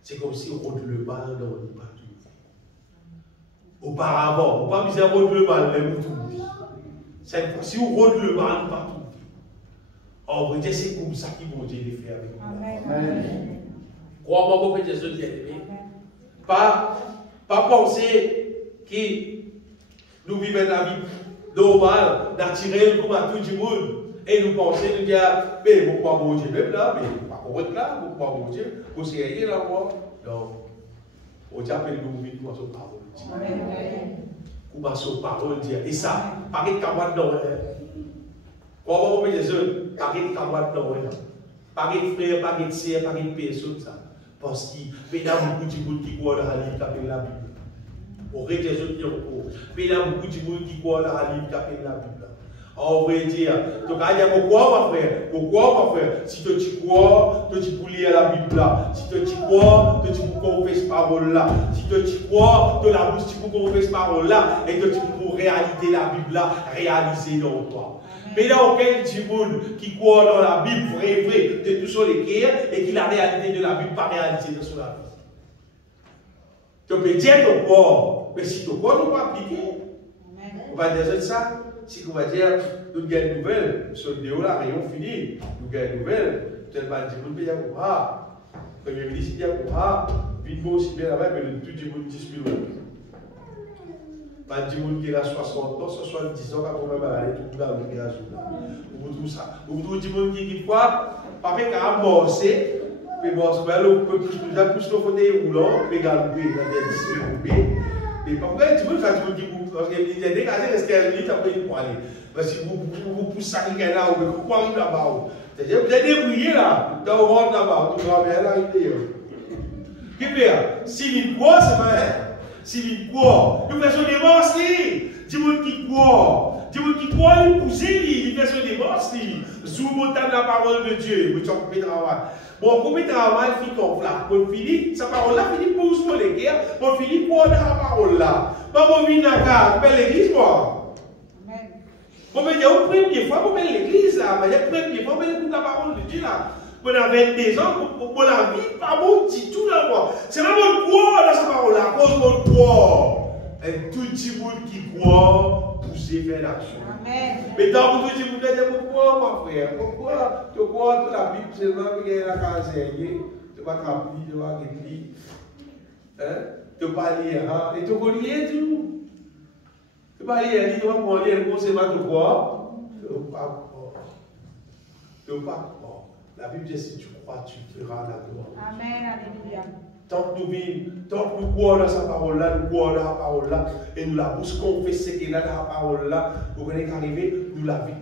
C'est comme si on compte le mal dans le partout. Auparavant, on ne peut pas miser rôde le mal, même tout. Si on rôde le mal, partout. En vrai, c'est comme ça qu'ils vont Dieu les faire avec nous. Amen. Crois-moi, mon Père Jésus bien-aimé. Pas penser que nous vivons la vie normale, naturelle, comme à tout le monde. Et nous pensons, nous dire, mais pourquoi bon Dieu même là, mais pas correct là, pourquoi bon Dieu, vous seriez là, moi. Non. On dit, appelle nous vivre dans son parole. Comment son parole dit. Et ça, pas de camarade dans comment on peut dire, pas de camarade dans pas de frère, pas de sœur, pas de personne, ça. Parce qu'il y a beaucoup de gens qui croient dans la Bible, qui appellent la Bible. On reste des autres qui ont cours. Mais il y a beaucoup de gens qui croient dans la Bible, qui appellent la Bible. On va dire, donc il y a pourquoi, ma frère, si tu crois, tu peux lire la Bible là. Si tu crois, tu peux confesser cette parole là. Si tu crois, de la bouche, tu peux confesser cette parole là. Et tu peux réaliser la Bible là, réaliser dans toi. Mais là, aucun monde qui croit dans la Bible, vrai, de tout sur les cœurs, et qui la réalité de la Bible pas réalisée dans la vie. Tu peux dire ton corps, mais si ton corps ne pas appliquer, on va dire ça. Si on va dire, nous avons une nouvelle, sur le vidéo là, rayon fini, nous avons une nouvelle, peut-être pas dire, nous payons pour ça. Le Premier ministre dit pour ça, vite beau aussi bien là-bas, mais le tout du monde 10 000 euros. Pas du monde qui a 60 ans, 70 ans, quand on va aller tout là, on est à jour là. Vous tout ça. Vous tout du monde qui croit, pas fait qu'à amorcer, mais bon, c'est pas le plus de fauteuil roulant, mais galopé, il y a des 10 000 euros. Mais pourquoi tu veux faire du monde parce qu'il y a des cas, reste 15 minutes après il faut aller. Parce que vous poussez ça quelqu'un là, vous pouvez arriver là-bas. C'est-à-dire vous êtes débrouillé là, dans le monde là-bas, vous allez bien l'arrêter. Qui fait? S'il croit, c'est vrai. S'il croit, nous faisons des morts, du monde qui croit. Du monde qui croit, il pousse, il fait son démence. Sous le temps de la parole de Dieu, vous avez fait travail. Bon, combien de travail fait comme là? Pour finir, sa parole là, finit pour vous les guerres, pour finir pour la parole là. Pas pour venir dans la l'église, moi. Pour venir au premier fois, pour venir l'église là, mais la première fois, pour venir la parole de Dieu là. Pendant 22 ans, pour la vie, pas bon, dit tout là, moi. C'est vraiment le croire dans sa parole là, à cause de mon croire. Et tout le monde qui croit, pousser vers l'action. Mais dans tout le monde, pourquoi, ma frère? Pourquoi tu crois que la Bible seulement qu'il y a la cancer, tu vas t'appeler, tu vas t'appeler. Tu vas pas lire, et tu vas lire tout. Tu vas lire, tu vas lire, tu vas pas te croire. Tu vas pas croire. Tu vas pas croire. La Bible dit, si tu crois, tu verras la gloire. Amen, alléluia. Tant que nous vivons, tant que nous croyons dans sa parole-là, nous croyons dans la parole-là, et nous la poussons confesser qu'il y a dans la parole-là, pour qu'on est arrivé, nous la vie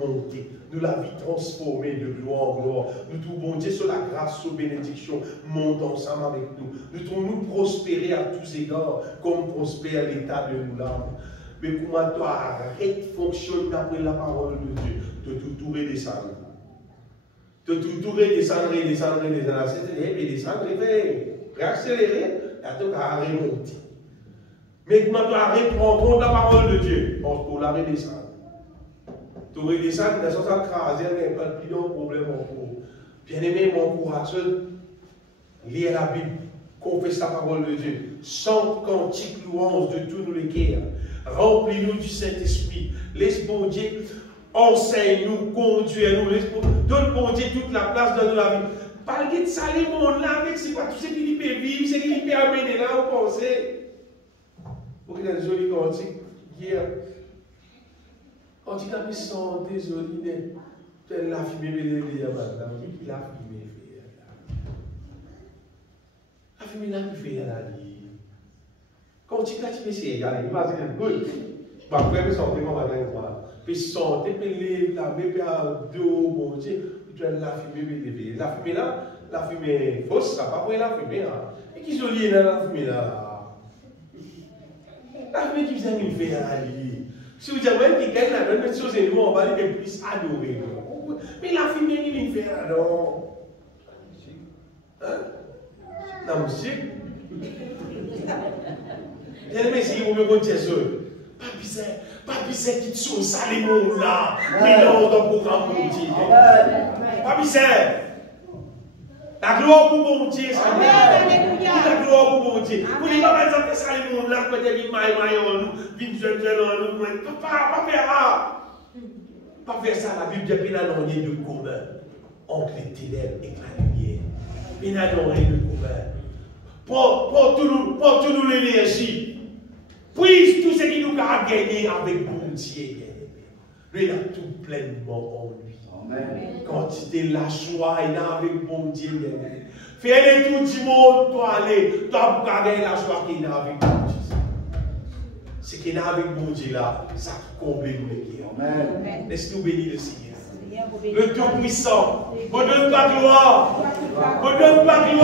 monter, nous la vie transformer de gloire en gloire. Nous trouvons Dieu sur la grâce, sur la bénédiction, monte ensemble avec nous. Nous trouvons nous prospérer à tous égards, comme prospère l'état de nous là. Mais comment toi arrête de fonctionner d'après la parole de Dieu, de tout redescendre. De tout redescendre, descendre, et descendre, réaccélérer, et tout à remonter. Mais comment toi arrête de prendre compte la parole de Dieu, pour la redescendre. Tu redescends dans son crasé, mais pas plus de problème en cours. Bien-aimé, mon courage, lire la Bible, confesse la parole de Dieu, chante cantique louange de tous nos cœurs, remplis-nous du Saint-Esprit, laisse bon Dieu, enseigne-nous, conduis-nous, donne bon Dieu toute la place dans la vie. Parlez de ça, les mondes là, avec c'est pas tout ce qu'il peut vivre, c'est qu'il peut amener là, vous pensez. Vous avez des jolis cantiques hier. Quand tu as mis son désolé, tu as la fumée, mais madame, qui l'a fumé, la fumée là, qui fait la vie. Quand tu as mis c'est égal, il va dire, good. Après, il sortait comme madame, puis sortait, puis la main, puis à deux, bon Dieu, tu as la fumée, mais la fumée là, la fumée fausse, ça pas pour la fumée là. Et qui joli là, la fumée là. La fumée qui vient me faire la vie. Si vous dites, ouais, quelqu'un a donné des choses et nous, on va les plus adorer. Mais la fumée, il vient faire alors. Hein? La musique. Bien aimé, si vous me dites ça, pas bizarre qui te sauve ça, les mots là. Mais non, dans le programme pour dire. Pas bizarre. La gloire pour mon Dieu, ça. La gloire pour mon Dieu. Vous n'avez pas besoin de ça, les mondes là, quand il y a des mailles en nous, des jeunes en nous. Pas faire ça. Pas faire ça, la Bible dit qu'il y a un lien de commun entre les ténèbres et la lumière. Il y a un lien de commun. Pour tout nous l'énergie. Puisse tout ce qui nous a gagné avec mon Dieu. Lui, il a tout pleinement en lui. Quand tu es la joie, il a avec mon Dieu. Fais-le tout du monde, toi aller, toi pour gagner la joie qu'il a avec mon Dieu. Ce qu'il a avec mon Dieu là, ça comble nous les cœurs. Laisse-nous bénir le Seigneur. Le Tout-Puissant. On donne pas gloire. On donne pas gloire.